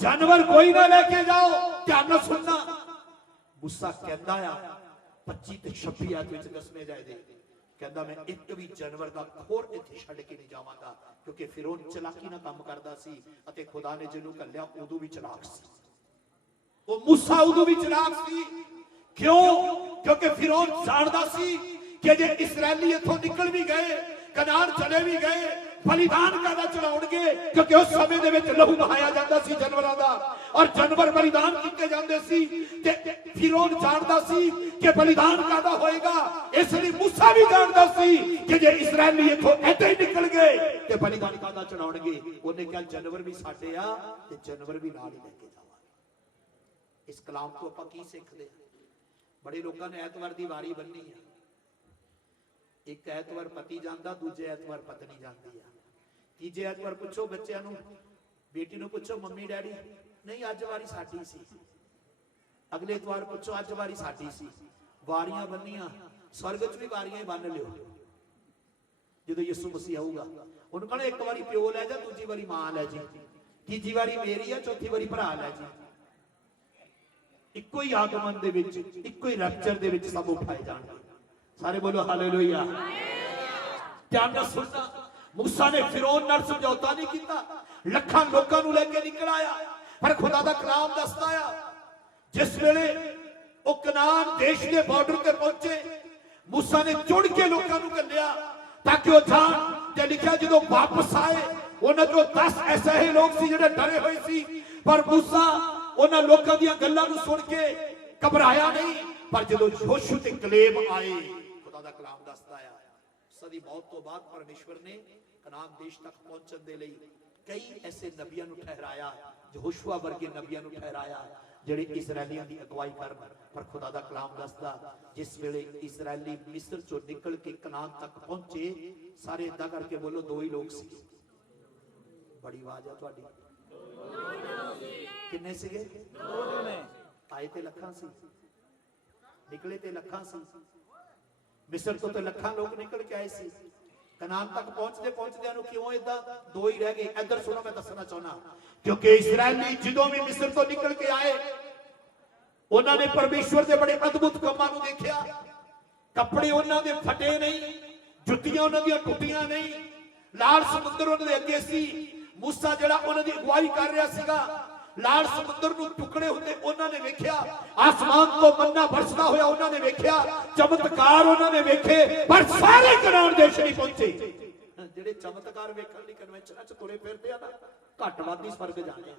जानवर कोई ना लेके जाओ। ध्यान नाल सुनना। मूसा कहंदा आ 25 ते 26 आयत विच दसवें जाए दे, कहंदा मैं एक भी जानवर दा खोर इत्थे छड्ड के नहीं जावांगा, क्योंकि फिरौन चलाकी ना काम करदा सी अते खुदा ने जिन्हों घल्लिया उदों भी चलाक सी। वो मूसा उदों भी चलाक सी। क्यों? क्योंकि फिरौन जानदा सी कि जे इस्राएली इत्थों निकल भी गए, कनान चले भी गए, बलिदान कादा चढ़ाउणगे, क्योंकि उस समय दे विच लहू बहाया जांदा सी जानवरां दा, और जानवर बलिदान कीते जांदे सी। ते फिरौन जानदा सी कि बलिदान कादा होएगा, इसलिए मूसा भी जानदा सी कि जे इस्राएली इत्थों ऐसे ही निकल गए ते बलिदान कादा चढ़ाउणगे। उन्हें कहा जानवर भी साडे आ ते जानवर भी नाल ही लेके जावांगे। इस कलाम तो आपां की सिੱਖਦੇ आ? बड़े लोगों ने ऐतवार की वारी बन्नी है, एक ऐतवार पति जाता, दूजे ऐतवार पत्नी जाती है, तीजे ऐतवार पुछो बच्चों नूं, बेटी नूं पुछो मम्मी डैडी नहीं अज वारी साडी सी, अगले एतवार पुछो अज वारी साडी सी। वारियां बन्नियां, स्वर्ग च भी वारियां ही बन लियो। जो यीशु मसीह आऊगा उन्होंने कहना एक बारी प्यो लै जा, दूजी बारी मां लै जी, तीजी बारी मेरी है, चौथी बारी भरा लै जी। इको ही आगमन दे विच, इको ही रैप्चर दे विच सब उठाए जाणगे। सारे बोलो हालेलुया। ध्यान नाल सुनना। मूसा ने फिरौन नाल समझौता नहीं किया, लखां लोकां नूं लेके निकल आया, पर खुदा दा कलाम दसदा आ जिस वेले ओ कनान देश के बॉर्डर ते पहुंचे, मूसा ने जुड़ के लोकां नूं घल्लिया ताकि वो जान। ते लिखिया जदों वापस आए उन्हां चों 10 ऐसे ही लोग सी जिहड़े डरे हुए सी, पर मूसा उन्हां लोकां दीयां गल्लां नूं सुन के घबराया नहीं। पर जदों योशू ते कलेब आए, खुदा दा कलाम दसदा आ सदी मौत तो बाद परमेश्वर ने कनान देश तक पहुंचण दे लई कई ऐसे नबियां नूं ठहराया, यहोशुआ वर्गे नबियां नूं ठहराया जिहड़े इजरायलियां दी अगवाई करन। पर खुदा दा कलाम दसदा जिस वेले इजरायली मिस्र चों निकल के कनान तक पहुंचे, सारे इदां करके बोलो दो ही लोग सी। बड़ी आवाज है तुहाडी, किन्ने सीगे? दो ने। आए ते लखां सी, निकले ते लखां सी। मिस्र तो लखां लोग निकल के आए सी, कनान तक पहुंचते पहुंचदे क्यों इदा दो ही रह गए? इधर सुनो, मैं दसना चाहना, क्योंकि इस्राएली जदों भी मिस्र तो निकल के आए उन्होंने परमेश्वर के बड़े अद्भुत कामां नूं देखिया। कपड़े उन्होंने फटे नहीं, जुत्तियां उन्होंने टुटियां नहीं, लाल समुद्र उन्होंने अगे सी। मूसा जिहड़ा उन्होंने अगवाई कर रहा सीगा, लाल समुद्र नूं टुकड़े होंदे उन्होंने वेखिया, आसमान तो मन्ना बरसदा होया उन्होंने वेखिया, चमत्कार उन्होंने वेखे, पर सारे कनान देश नहीं पहुंचे। जिहड़े चमत्कार वेखण लई कन्वेंशनां च तुरे फिरदे आ ना, घट वध ही स्वर्ग जाणे।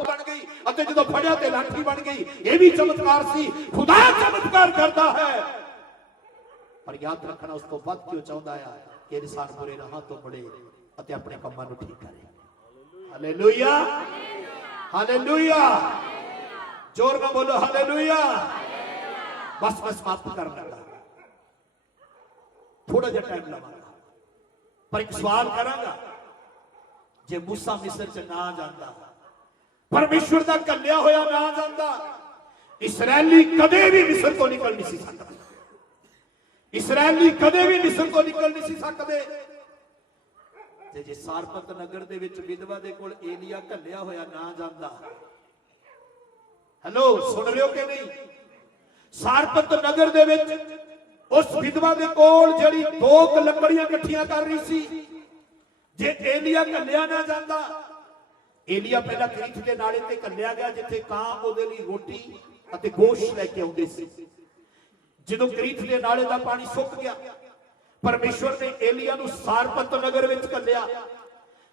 बन गई ਅਤੇ ਜਦੋਂ ਫੜਿਆ ਤੇ ਲਾਠੀ ਬਣ ਗਈ। ਇਹ ਵੀ ਚਮਤਕਾਰ ਸੀ। ਖੁਦਾ ਚਮਤਕਾਰ ਕਰਦਾ ਹੈ, ਪਰ ਯਾਦ ਰੱਖਣਾ ਉਸ ਤੋਂ ਵੱਧ ਕਿਉਂ ਚਾਹੁੰਦਾ ਹੈ ਕਿ ਇਨਸਾਨ ਬੁਰੇ ਰਾਹਾਂ ਤੋਂ ਮੁੜੇ ਅਤੇ ਆਪਣੇ ਕੰਮਾਂ ਨੂੰ ਠੀਕ ਕਰੇ। ਹਾਲੇਲੂਇਆ, ਹਾਲੇਲੂਇਆ, जोर में बोलो हालेलुया। बस मैं समाप्त कर लगा, थोड़ा जा टाइम लवांगा, पर एक सवाल करांगा। जे मूसा मिस्र च ना जांदा, परमेश्वर दा कल्या होया ना जांदा, इसराइली कदे भी मिस्र को निकल नहीं सी सकते। इसराइली कदे भी मिस्र को निकल नहीं सी सकते। ते जे सारपत नगर दे विच विधवा दे कोल एलिया कल्या होया ना जांदा, हेलो सुन रहे हो कि नहीं? सारपत नगर दे विच उस विधवा दे कोल जड़ी दो लकड़ियां इकट्ठियां कर रही सी, जे एलिया कल्या ना जांदा। एलिया पहला क्रीथ के नाले ते कल्या गया जिथे कां ओदे लई रोटी अते गोश्त लेके आउंदे सी। जदों क्रीथ के नाले दा पानी सुक गया, परमेश्वर ने एलिया नूं सारपत नगर विच कल्या।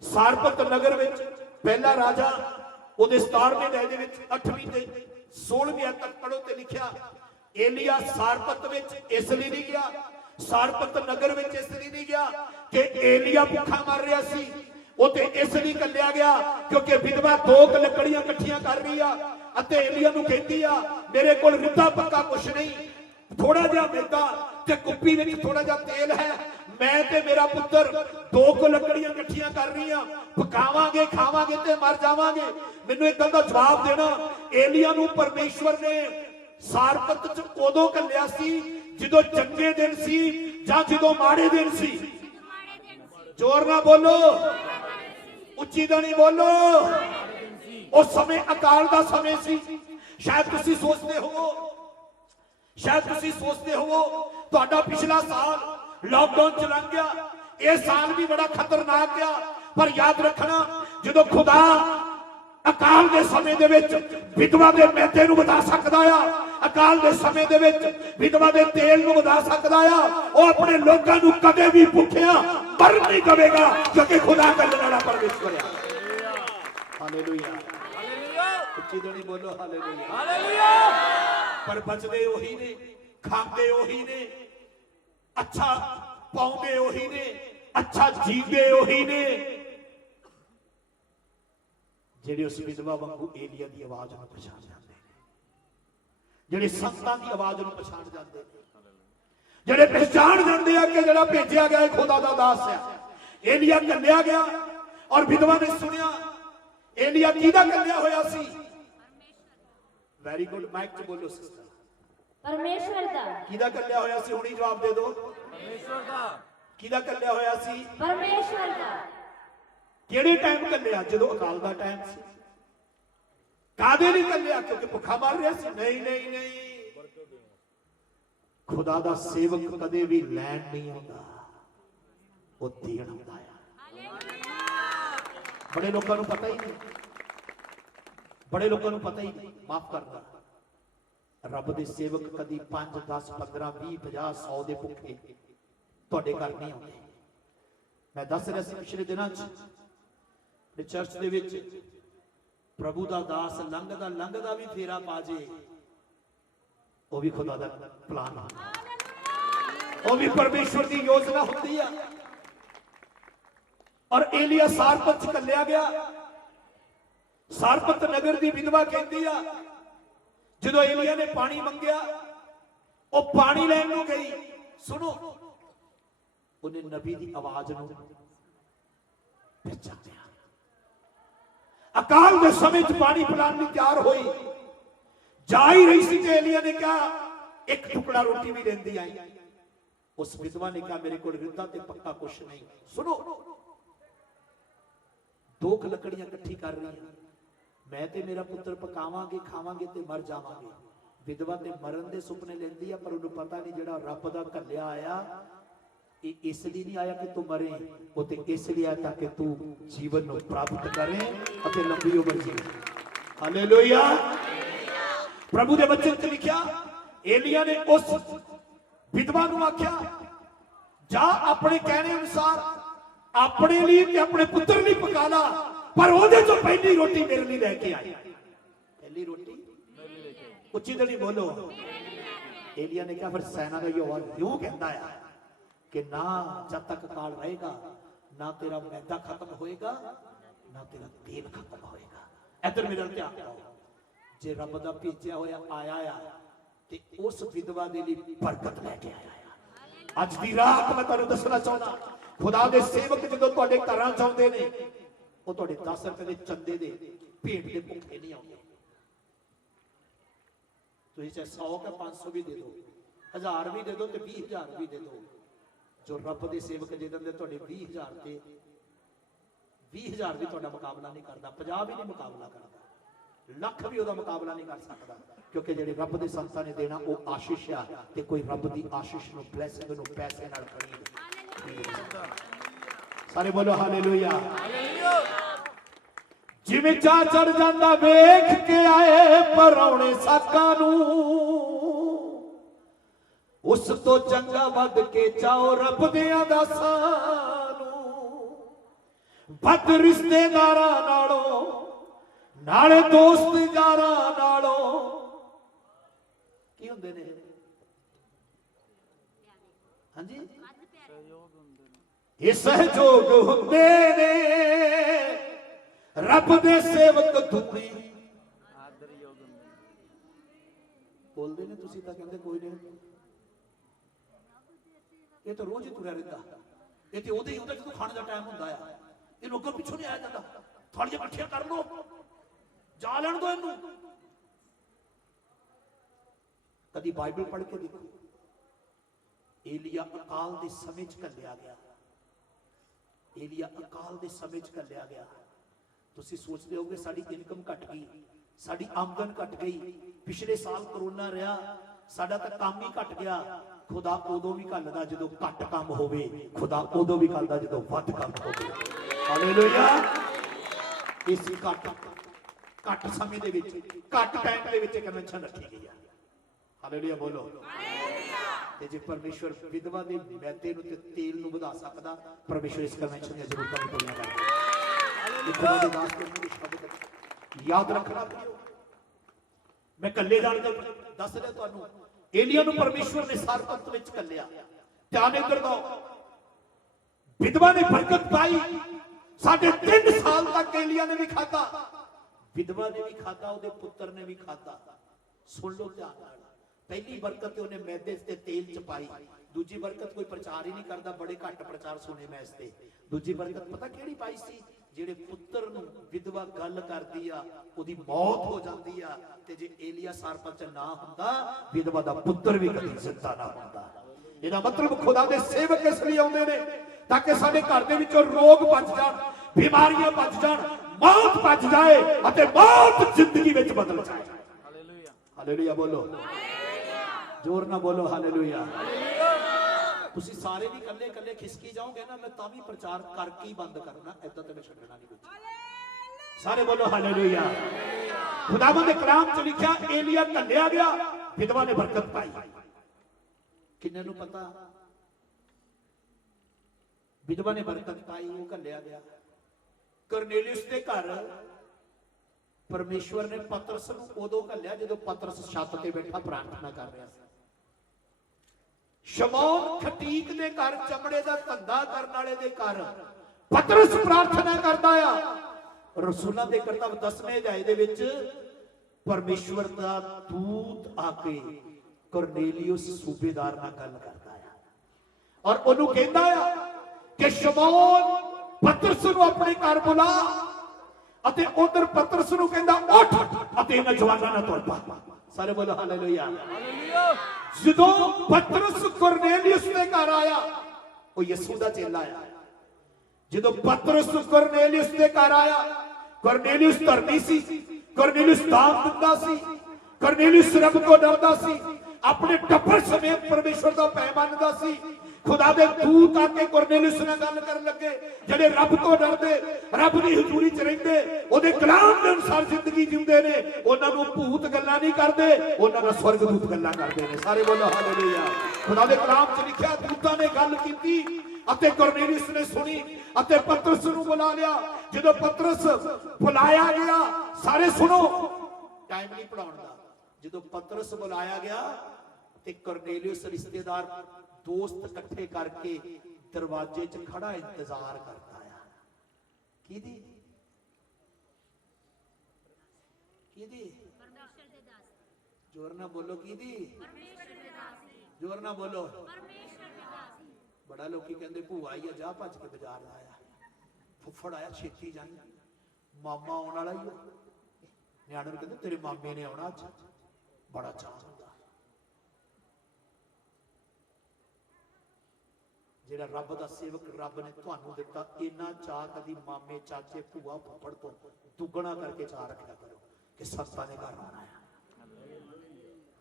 सारपत नगर विच पहला राजा ਉਹਦੇ 17ਵੇਂ ਅਧਿਆਇ ਦੇ ਵਿੱਚ 8ਵੀਂ ਤੇ 16ਵੀਂ ਆਇਤ ਤੱਕ ਪੜੋ ਤੇ ਲਿਖਿਆ, ਏਲੀਆ ਸਾਰਪਤ ਵਿੱਚ ਇਸ ਲਈ ਨਹੀਂ ਗਿਆ, ਸਾਰਪਤ ਨਗਰ ਵਿੱਚ ਇਸ ਲਈ ਨਹੀਂ ਗਿਆ ਕਿ ਏਲੀਆ ਭੁੱਖਾ ਮਰ ਰਿਹਾ ਸੀ। ਉਹ ਤੇ ਇਸ ਲਈ ਕੱਲਿਆ ਗਿਆ ਕਿਉਂਕਿ ਵਿਧਵਾ ਦੋ ਲੱਕੜੀਆਂ ਇਕੱਠੀਆਂ ਕਰ ਰਹੀ ਆ ਅਤੇ ਏਲੀਆ ਨੂੰ ਕਹਿੰਦੀ ਆ ਮੇਰੇ ਕੋਲ ਰਿੱਧਾ ਪੱਕਾ ਕੁਛ ਨਹੀਂ, ਥੋੜਾ ਜਿਹਾ ਮੈਦਾ ਤੇ ਕੁੱਪੀ ਵਿੱਚ ਥੋੜਾ ਜਿਹਾ ਤੇਲ ਹੈ, मैं ते मेरा पुत्र दो को लकड़ियां इकट्ठियां कर रही हां, पकावांगे खावांगे ते मर जावांगे। मैनू एक गल दा जवाब देना, एलिया नूं परमेश्वर ने सारपत च उदों घल्लिया सी जदों चंगे दिन सी जां जदों माड़े दिन सी? जोर ना बोलो, उच्ची दनी बोलो। उस समय अकाल दा समय सी। शायद तुसीं सोचदे हो, शायद तुसीं सोचदे हो तुहाडा पिछला साल लॉकडाउन चला गया, यह साल भी बड़ा खतरनाक गया, पर याद रखना जो खुदा अकाल के समय दे विच विधवा के मैदे नूं वधा सकदा आ, अकाल के समय दे विच विधवा के तेल नूं वधा सकदा आ। वो अपने लोगों नूं कदे भी भुखिया मर नहीं करेगा क्योंकि खुदा करने वाला परमेश्वर है। हालेलुया, उच्ची ध्वनि बोलो हालेलुया, हालेलुया। पर बचदे ओही ने, खांदे ओही ने, अच्छा पाउंदे ओही ने, अच्छा जींदे ओही ने, जेड़े उस विधवा वांगू एलिया दी आवाज नूं पछाण जांदे ने, जेड़े संतां दी आवाज नूं पछाण जांदे ने, जेड़े पहचान जांदे आ कि जेड़ा भेजिया गया खुदा दा दास है। एलिया कल्लिया गया और विधवा ने सुनिया। एलिया किहदा कल्लिया होया सी? वेरी गुड, माइक च बोलो सिस्टर। परमेश्वर दा। किहदा कल्लिया होया सी? हुणी जवाब दे दो। परमेश्वर दा। किहदा कल्लिया होया सी? परमेश्वर दा। किहड़े टाइम कल्लिया? जदों अकाल दा टाइम सी। कादे नहीं कल्लिया? क्योंकि भुखा मर रहा सी? नहीं नहीं नहीं, खुदा दा सेवक कदे भी लैण नहीं आउंदा, वो देण आउंदा है। बड़े लोगों को पता ही नहीं, बड़े लोगों को पता ही नहीं। माफ करना, रब दे सेवक कदी 5 10 15 20 50 100 दे भुखे तुहाडे घर नहीं आउंदे। मैं दस रहा सी पिछले दिनों चर्च दे विच प्रभु दा दास लंघदा भी फेरा पा जे, वो भी खुदा दा प्लान है, वो भी परमेश्वर की योजना होती है। और एलिया सारपत च कल्लिया गया। सारपत नगर की विधवा कहती है जो एलिया ने पानी मंगया, वो पानी लैन नूं गई। सुनो, उन्हें नबी की आवाज नूं पहचानिया। अकाल के समय च पानी पिलाने की तैयार हुई, जा ही रही सी कि एलिया ने कहा एक टुकड़ा रोटी भी लेंदी आई। उस विधवा ने कहा मेरे को रिद्धा ते पक्का कुछ नहीं। सुनो, 2 लकड़ियां इकट्ठी कर रही है, मैं ते मेरा पुत्र पकावांगे खावांगे ते मर जावांगे। विधवा ते मरन दे सुपने लेंदी है, पर उन्हें पता नहीं जेड़ा रब दा घल्लिया आया इसलिए नहीं आया कि तू मरे, वो ते इसलिए आया ताकि तू जीवन को प्राप्त करे और लंबी उम्र जीवे। हालेलुया। प्रभु दे वचन च लिखिया, एलिया ने उस विधवा नूं आख्या जा अपने कहने अनुसार अपने लिए ते अपने पुत्र लिए पका ला, पर ਉਹਦੇ ਚੋਂ ਪਹਿਲੀ ਰੋਟੀ ਮੇਰੇ ਲਈ ਲੈ ਕੇ ਆਇਆ। ਪਹਿਲੀ ਰੋਟੀ ਉੱਚੀ ਤੇ ਨਹੀਂ ਬੋਲੋ। एलिया ने कहा, फिर सेना का यूं कहता है कि ना जब तक काल रहेगा ना तेरा मैदा खत्म होएगा ना तेरा तेल खत्म होएगा। इधर मेरा ध्यान रखो, जे रब दा भेजिया होया आया आ ते उस विधवा दे लई बरकत लेके आया। अज दी रात मैं तुहानू दसना चाहना, खुदा दे सेवक जदों तुहाडे घरां च आउंदे ने ਉਹ ਤੁਹਾਡੇ 10 ਰੁਪਏ ਦੇ ਚੰਦੇ ਦੇ ਭੇਟ ਦੇ ਭੁੱਖੇ ਨਹੀਂ ਆਉਂਦੇ। ਤੁਸੀਂ ਚਾਹੇ 100 का 500 भी दे दो, 1000 भी दे दो, 20,000 भी दे दो। जो रब के सेवक दे देंगे तुहाडे 20,000 ते 20,000 भी तुहाडा मुकाबला नहीं करता, 50 भी नहीं मुकाबला करता, ਲੱਖ भी ਉਹਦਾ ਮੁਕਾਬਲਾ नहीं कर सकता। क्योंकि ਜਿਹੜੇ ਰੱਬ ਦੇ ਸੰਤਾਂ ਨੇ ਦੇਣਾ ਉਹ ਆਸ਼ੀਸ਼ ਆ ਤੇ ਕੋਈ ਰੱਬ ਦੀ ਆਸ਼ੀਸ਼ ਨੂੰ ਬਲੇਸਿੰਗ ਨੂੰ ਪੈਸੇ ਨਾਲ ਖਰੀਦ। ਸਾਰੇ ਬੋਲੋ ਹਾਲੇਲੂਇਆ। ਜਿਵੇਂ ਚਾਹ ਚੜ ਜਾਂਦਾ ਵੇਖ ਕੇ ਆਏ ਪਰੌਣੇ ਸਾਕਾਂ ਨੂੰ, ਉਸ ਤੋਂ ਚੰਗਾ ਵੱਧ ਕੇ ਚਾਓ ਰੱਬ ਦਿਆਂ ਦਾਸਾਂ ਨੂੰ। ਵੱਧ ਰਿਸ਼ਤੇਦਾਰਾਂ ਨਾਲੋਂ ਨਾਲੇ ਦੋਸਤ ਯਾਰਾਂ ਨਾਲੋਂ ਕੀ ਹੁੰਦੇ ਨੇ? ਹਾਂਜੀ, ਇਹ ਸਹਿਯੋਗ ਹੁੰਦੇ ਨੇ ਰੱਬ ਦੇ ਸੇਵਕ ਦੁੱਖੀ। ਬੋਲਦੇ ਨੇ ਤੁਸੀਂ ਤਾਂ ਕਹਿੰਦੇ ਕੋਈ ਨਹੀਂ, ਇਹ ਤਾਂ ਰੋਜ਼ ਹੀ ਤੁਰਿਆ ਰਹਿੰਦਾ। ਇਹ ਤੇ ਉਹਦੇ ਹੀ ਹੁੰਦਾ ਜਦੋਂ ਖਾਣ ਦਾ ਟਾਈਮ ਹੁੰਦਾ ਆ, ਇਹ ਲੋਕਾਂ ਪਿੱਛੋਂ ਨਹੀਂ ਆਇਆ ਜਾਂਦਾ। ਥੋੜ੍ਹੀਆਂ ਇਕੱਠੀਆਂ ਕਰ ਲੋ, ਜਾ ਲੈਣ ਦੋ ਇਹਨੂੰ। ਕਦੀ ਬਾਈਬਲ ਪੜ੍ਹ ਕੇ ਦੇਖੋ, ਏਲੀਆ ਅਕਾਲ ਦੇ ਸਮੇਂ 'ਚ ਘੱਲਿਆ ਗਿਆ। ਏਲੀਆ ਅਕਾਲ ਦੇ ਸਮੇਂ 'ਚ ਘੱਲਿਆ ਗਿਆ। ਤੁਸੀਂ ਸੋਚਦੇ ਹੋਗੇ ਸਾਡੀ ਇਨਕਮ ਘਟ ਗਈ, ਸਾਡੀ ਆਮਦਨ ਘਟ ਗਈ, ਪਿਛਲੇ ਸਾਲ ਕਰੋਨਾ ਰਿਹਾ, ਸਾਡਾ ਤਾਂ ਕੰਮ ਹੀ ਘਟ ਗਿਆ। खुदा उदों भी घल्लदा जदों घट काम होवे, खुदा उदों भी घल्लदा जदों वध काम होवे। हालेलुया। इस घट समय दे विच, घट टाइम दे विच कन्वेंशन रखी गई है। हालेलुया बोलो। ते जे परमेश्वर विधवा दे मैदे नूं ते तेल नूं वधा सकदा, परमेश्वर इस कन्वेंशन दी जरूरत नहीं पूरी करदा। खुदा दे दास के शब्द याद रखना। मैं कल्ले जाण दा दस रिहा तुहानूं, एलिया नूं परमेश्वर ने सारपत विच घल्लिया। ध्यान इधर दो, विधवा ने बरकत पाई। 3.5 साल तक एलिया ने भी खाता, विधवा ने भी खाता, उसके पुत्र ने भी खाता। सुन लो ध्यान नाल। पहली बरकत उन्हें मैदे ते तेल च पाई, दूजी बरकत कोई प्रचार ही नहीं करता, बड़े घट प्रचार सुने मैं इसते। दूजी बरकत पता किहड़ी पाई सी? ਜਿਹੜੇ ਪੁੱਤਰ ਨੂੰ ਵਿਧਵਾ ਗੱਲ ਕਰਦੀ ਆ ਉਹਦੀ ਮੌਤ ਹੋ ਜਾਂਦੀ ਆ, ਤੇ ਜੇ ਏਲੀਆ ਸਰਪੰਚ ਨਾ ਹੁੰਦਾ ਵਿਧਵਾ ਦਾ ਪੁੱਤਰ ਵੀ ਕਦੀ ਜ਼ਿੰਦਾ ਨਾ ਹੁੰਦਾ। ਇਹਦਾ ਮਤਲਬ ਖੁਦਾ ਦੇ ਸੇਵਕ ਇਸ ਲਈ ਆਉਂਦੇ ਨੇ ਤਾਂ ਕਿ ਸਾਡੇ ਘਰ ਦੇ ਵਿੱਚੋਂ ਰੋਗ ਭੱਜ ਜਾਣ, ਬਿਮਾਰੀਆਂ ਭੱਜ ਜਾਣ, ਮੌਤ ਭੱਜ ਜਾਏ ਅਤੇ ਮੌਤ ਜ਼ਿੰਦਗੀ ਵਿੱਚ ਬਦਲ ਜਾਏ। ਹਾਲੇਲੂਇਆ। ਹਾਲੇਲੂਇਆ ਬੋਲੋ, ਜ਼ੋਰ ਨਾਲ ਬੋਲੋ ਹਾਲੇਲੂਇਆ। ਤੁਸੀਂ ਸਾਰੇ ਵੀ ਕੱਲੇ ਕੱਲੇ ਖਿਸਕੀ ਜਾਓਗੇ ਨਾ, ਮੈਂ ਤਾਂ ਵੀ ਪ੍ਰਚਾਰ ਕਰਕੇ ਹੀ ਬੰਦ ਕਰਨਾ, ਏਦਾਂ ਤੇ ਮੈਂ ਛੱਡਣਾ ਨਹੀਂ ਕੁਝ। ਸਾਰੇ ਬੋਲੋ ਹਾਲੇਲੂਇਆ। ਖੁਦਾਵੰਦ ਦੇ ਕਲਾਮ 'ਚ ਲਿਖਿਆ ਏਲੀਆ ਘੱਲਿਆ ਗਿਆ, ਵਿਧਵਾ ਨੇ ਬਰਕਤ ਪਾਈ। ਕਿੰਨੇ ਨੂੰ ਪਤਾ? ਵਿਧਵਾ ਨੇ ਬਰਕਤ ਪਾਈ, ਉਹ ਘੱਲਿਆ ਗਿਆ। ਕਰਨੇਲੀਅਸ ਦੇ ਘਰ ਪਰਮੇਸ਼ਵਰ ਨੇ ਪਤਰਸ ਨੂੰ ਉਦੋਂ ਘੱਲਿਆ ਜਦੋਂ ਪਤਰਸ ਛੱਤ ਤੇ ਬੈਠਾ ਪ੍ਰਾਰਥਨਾ ਕਰ ਰਿਹਾ ਸੀ। ਸ਼ਮੌਨ ਖਟੀਕ ਦੇ ਘਰ, ਚਮੜੇ ਦਾ ਧੰਦਾ ਕਰਨ ਵਾਲੇ ਦੇ ਘਰ ਪਤਰਸ ਪ੍ਰਾਰਥਨਾ ਕਰਦਾ ਆ। ਰਸੂਲਾਂ ਦੇ ਕਰਤੱਵ 10ਵੇਂ ਅਧਿਆਏ ਦੇ ਵਿੱਚ ਪਰਮੇਸ਼ਵਰ ਦਾ ਦੂਤ ਆ ਕੇ ਕਰਨੇਲੀਅਸ ਸੂਬੇਦਾਰ ਨਾਲ ਗੱਲ ਕਰਦਾ ਆ ਔਰ ਉਹਨੂੰ ਕਹਿੰਦਾ ਆ ਕਿ ਸ਼ਮੌਨ ਪਤਰਸ ਨੂੰ ਆਪਣੇ ਘਰ ਬੁਲਾ, ਅਤੇ ਉਧਰ ਪਤਰਸ ਨੂੰ ਕਹਿੰਦਾ ਉੱਠ ਅਤੇ ਇਹਨਾਂ ਜਵਾਨਾਂ ਨਾਲ ਤੁਰ ਪਾ। ਸਾਰੇ ਬੋਲੋ ਹਾਲੇਲੂਇਆ। ਜਦੋਂ ਪਤਰਸ ਕੁਰਨੇਲੀਅਸ ਦੇ ਘਰ ਆਇਆ, ਉਹ ਯਿਸੂ ਦਾ ਚੇਲਾ ਆ। ਜਦੋਂ ਪਤਰਸ ਕੁਰਨੇਲੀਅਸ ਦੇ ਘਰ ਆਇਆ, ਕੁਰਨੇਲੀਅਸ ਧਰਮੀ ਸੀ, ਕੁਰਨੇਲੀਅਸ ਦਾਨ ਦਿੰਦਾ ਸੀ, ਕੁਰਨੇਲੀਅਸ ਰੱਬ ਤੋਂ ਡਰਦਾ ਸੀ, ਆਪਣੇ ਟੱਬਰ ਸਮੇਤ ਪਰਮੇਸ਼ਵਰ ਦਾ ਭੈ ਮੰਨਦਾ ਸੀ। खुदा दे दूत आके कुरनेलियुस नाल गल करन लगे, जेडे रब तो डरदे, रब दी हजूरी च रहिंदे, ओदे कलाम दे अनुसार जिंदगी जींदे ने, उन्हां नूं भूत गल्लां नहीं करदे, उन्हां नाल स्वर्गदूत गल्लां करदे ने। सारे बोलो हालेलुया। खुदा दे कलाम च लिखिया दूतां ने गल कीती ਅਤੇ ਕੁਰਨੇਲੀਅਸ ਨੇ ਸੁਣੀ ਅਤੇ ਪਤਰਸ ਨੂੰ ਬੁਲਾ ਲਿਆ। ਜਦੋਂ ਪਤਰਸ ਬੁਲਾਇਆ ਗਿਆ, ਸਾਰੇ ਸੁਣੋ, ਟਾਈਮ ਨਹੀਂ ਪੜਾਉਣ ਦਾ। ਜਦੋਂ ਪਤਰਸ ਬੁਲਾਇਆ ਗਿਆ ਤੇ ਕੁਰਨੇਲੀਅਸ ਰਿਸ਼ਤੇਦਾਰ ਦੋਸਤ ਇਕੱਠੇ ਕਰਕੇ ਦਰਵਾਜ਼ੇ 'ਚ ਖੜਾ ਇੰਤਜ਼ਾਰ ਕਰਦਾ ਆ। ਕਿਹਦੀ जोर ना बोलो की जोर ना बोलो। बड़ा लोग कहते भूआ आई है, जा भज के बाजार आया, फुफड़ आया छेती जाई, मामा आने वाला ही। न्याणे कहते तेरे मामे ने आना अज, बड़ा चाह होंदा। जेड़ा रब दा सेवक रब ने तुहानू दिता, इन्ना चाह कदी मामे चाचे भूआ फुफड़ तो दुगना करके चाह रखा करो कि सत्ता ने घर आना है।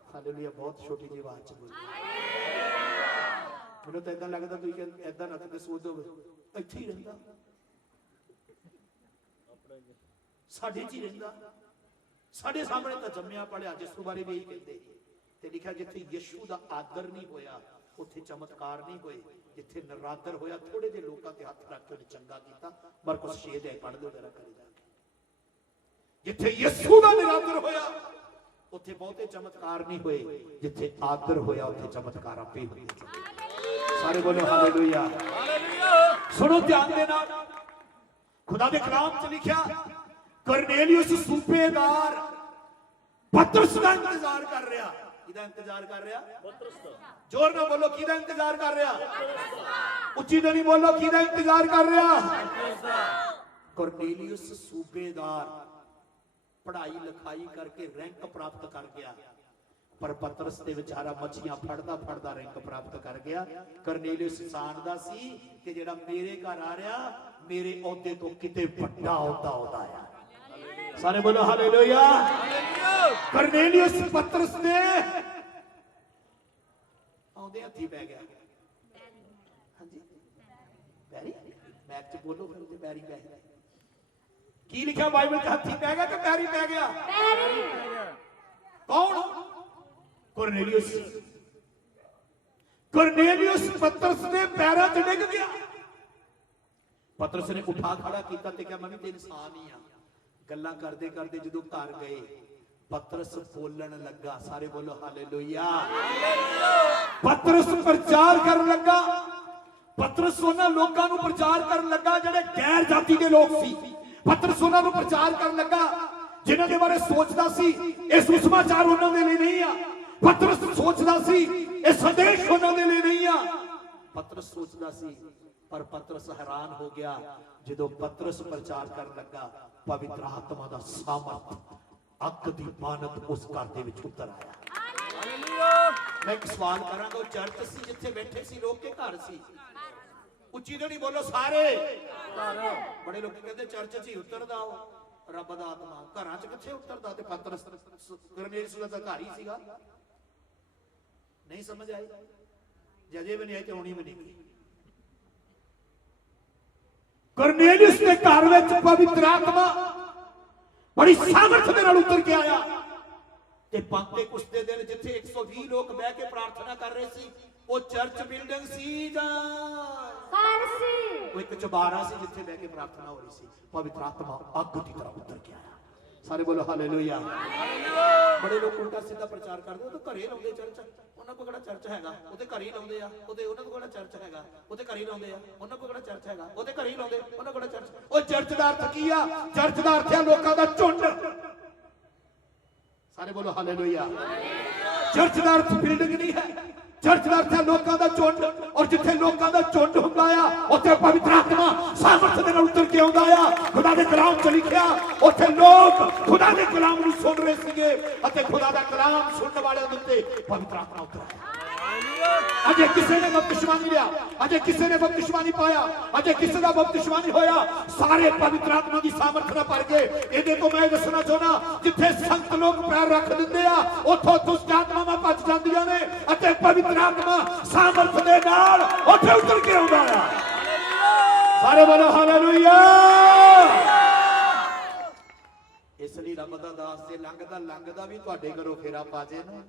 हालेलुया। बहुत छोटी जी आवाज च बोलो। मैनूं तो इदां लगदा तुसीं इदां ना तो सोचदो इत्थे ही रहिंदा, साडे च ही रहिंदा, साडे सामने तो जम्मिया पढ़िया। जिसू बारे भी यही कहते ते लिखा, जिथे यीशु दा आदर नहीं होया उत्थे चमत्कार नहीं होए, जिथे नरादर होया थोड़े जे लोकां ते हत्थ रख के उन्हें चंगा कीता। मरकुस 6 दे पढ़ लो जरा करी जाके। जिथे यीशु दा निरादर होया उत्थे बहुते चमत्कार नहीं होए, जिथे आदर होया उत्थे चमत्कार आपे होए। सारे बोलो हालेलुया। सुनो ध्यान देना, खुदा दे कलाम च लिखा, कुरनेलियुस सूबेदार पतरस दा इंतजार कर रहा। किदा इंतजार कर रहा? पतरस दा। जोर ना बोलो, किदा इंतजार कर रहा? उच्ची नहीं बोलो, किदा इंतजार कर रहा? पतरस दा। कुरनेलियुस सूबेदार पढ़ाई लिखाई करके रैंक प्राप्त कर गया, पर पतरस ते बेचारा मछियां फड़दा फड़दा रैंक प्राप्त कर गया। कुरनेलियुस जानदा सी कि जेड़ा मेरे घर आ रहा मेरे ओहदे तो किते बड़ा ओहदा होदा है। सारे बोलो हालेलुया। कुरनेलियुस पतरस ने आउंदे हत्थी पै गया। हां जी पैरी मैच च बोलो, फिर पैरी पै गया। की लिखा बाइबल च? हत्थी पै गया कि पैरी पै गया? कौन? कुरनेलियुस। कुरनेलियुस पतरस ने पैरों च डिग गया। पतरस ने उठा खड़ा किया ते कहा मैं भी ते इंसान ही हां। गल्लां करदे करदे जदों घर गए पतरस बोलन लगा। सारे बोलो हालेलुया। पतरस प्रचार करन लगा। पतरस उन्हां लोकां नूं प्रचार करन लगा जिहड़े गैर जाति के लोग सी। पतरस उन्हां नूं प्रचार करन लगा जिन्हां दे बारे सोचदा सी इह सुसमाचार उन्हां दे लई नहीं आ। पतरस सोचदा सी इह संदेश उन्हां दे लई नहीं आ। पतरस सोचदा सी, पर पतरस हैरान हो गया जदों पतरस प्रचार करन लगा पवित्र आत्मा दा सामर्थ अग दी मानत उस घर दे विच उतर आया। मैं एक सवाल करांगा, चर्च सी जिथे बैठे सी लोग के घर सी? उच्ची तो नहीं बोलो सारे। बड़े लोग कहते चर्च च ही उतरदा रब दा आत्मा, घर च किथे उतरदा? ते पतरस कुरनेलियुस दा घर ही सीगा। नहीं समझ आई? जजे भी नहीं आई तो होनी भी नहीं। कुरनेलियुस के घर विच पवित्र आत्मा बड़ी सामर्थ दे नाल उतर के आया। ते पेंतेकुस्त दे दिन जिथे 120 लोग बैठ के प्रार्थना कर रहे सी, वो चर्च बिल्डिंग सी वो एक चबारा सी जिथे बैठ के प्रार्थना हो रही सी। पवित्र आत्मा अग की तरह उतर के आया। सारे बोलो हालेलुया। बड़े लोग उल्टा सीधा प्रचार करते हो तो घरे लाउंदे चर्च, उन्हां कोल किहड़ा चर्च हैगा, ओदे घर ही लाउंदे आ। ओदे उन्हां कोल किहड़ा चर्च हैगा, ओदे घर ही लाउंदे आ। उन्हां कोल किहड़ा चर्च हैगा, ओदे घर ही लाउंदे, उन्हां कोल चर्च। ओ चर्च दा अर्थ की आ? चर्च दा अर्थ है लोकां दा झुंड। सारे बोलो हालेलुया। चर्च दा अर्थ बिल्डिंग नहीं है, चर्च का अर्थ है लोगों का झुंड। और जिथे लोगों का झुंड हुंदा आ उत्थे पवित्र आत्मा सामर्थ दे नाल उतर के आउंदा आ। खुदा दे कलाम च लिखिआ उत्थे लोग खुदा दे कलाम नूं सुन रहे सीगे अते खुदा दा कलाम सुनने वाले दे उत्ते पवित्र आत्मा उतर आया। अजे किसी ने बपतिस्मा नहीं लिया, अजे किसी ने बपतिस्मा नहीं पाया, अजे किसी का बपतिस्मा नहीं होया, सारे पवित्र आत्मा की सामर्थ ना भर गए। इहदे तो मैं दसना चाहना जिथे संत लोग पैर रख दिंदे आ उत्थों दुष्ट आत्मावां भज जांदियां ने अते पवित्र आत्मा सामर्थ दे नाल उत्थे उतर के आउंदा आ। सारे बोलो हालेलुया। इसलिए रब दा दास ते लंघदा भी तुहाडे घरों फेरा पा जे ना।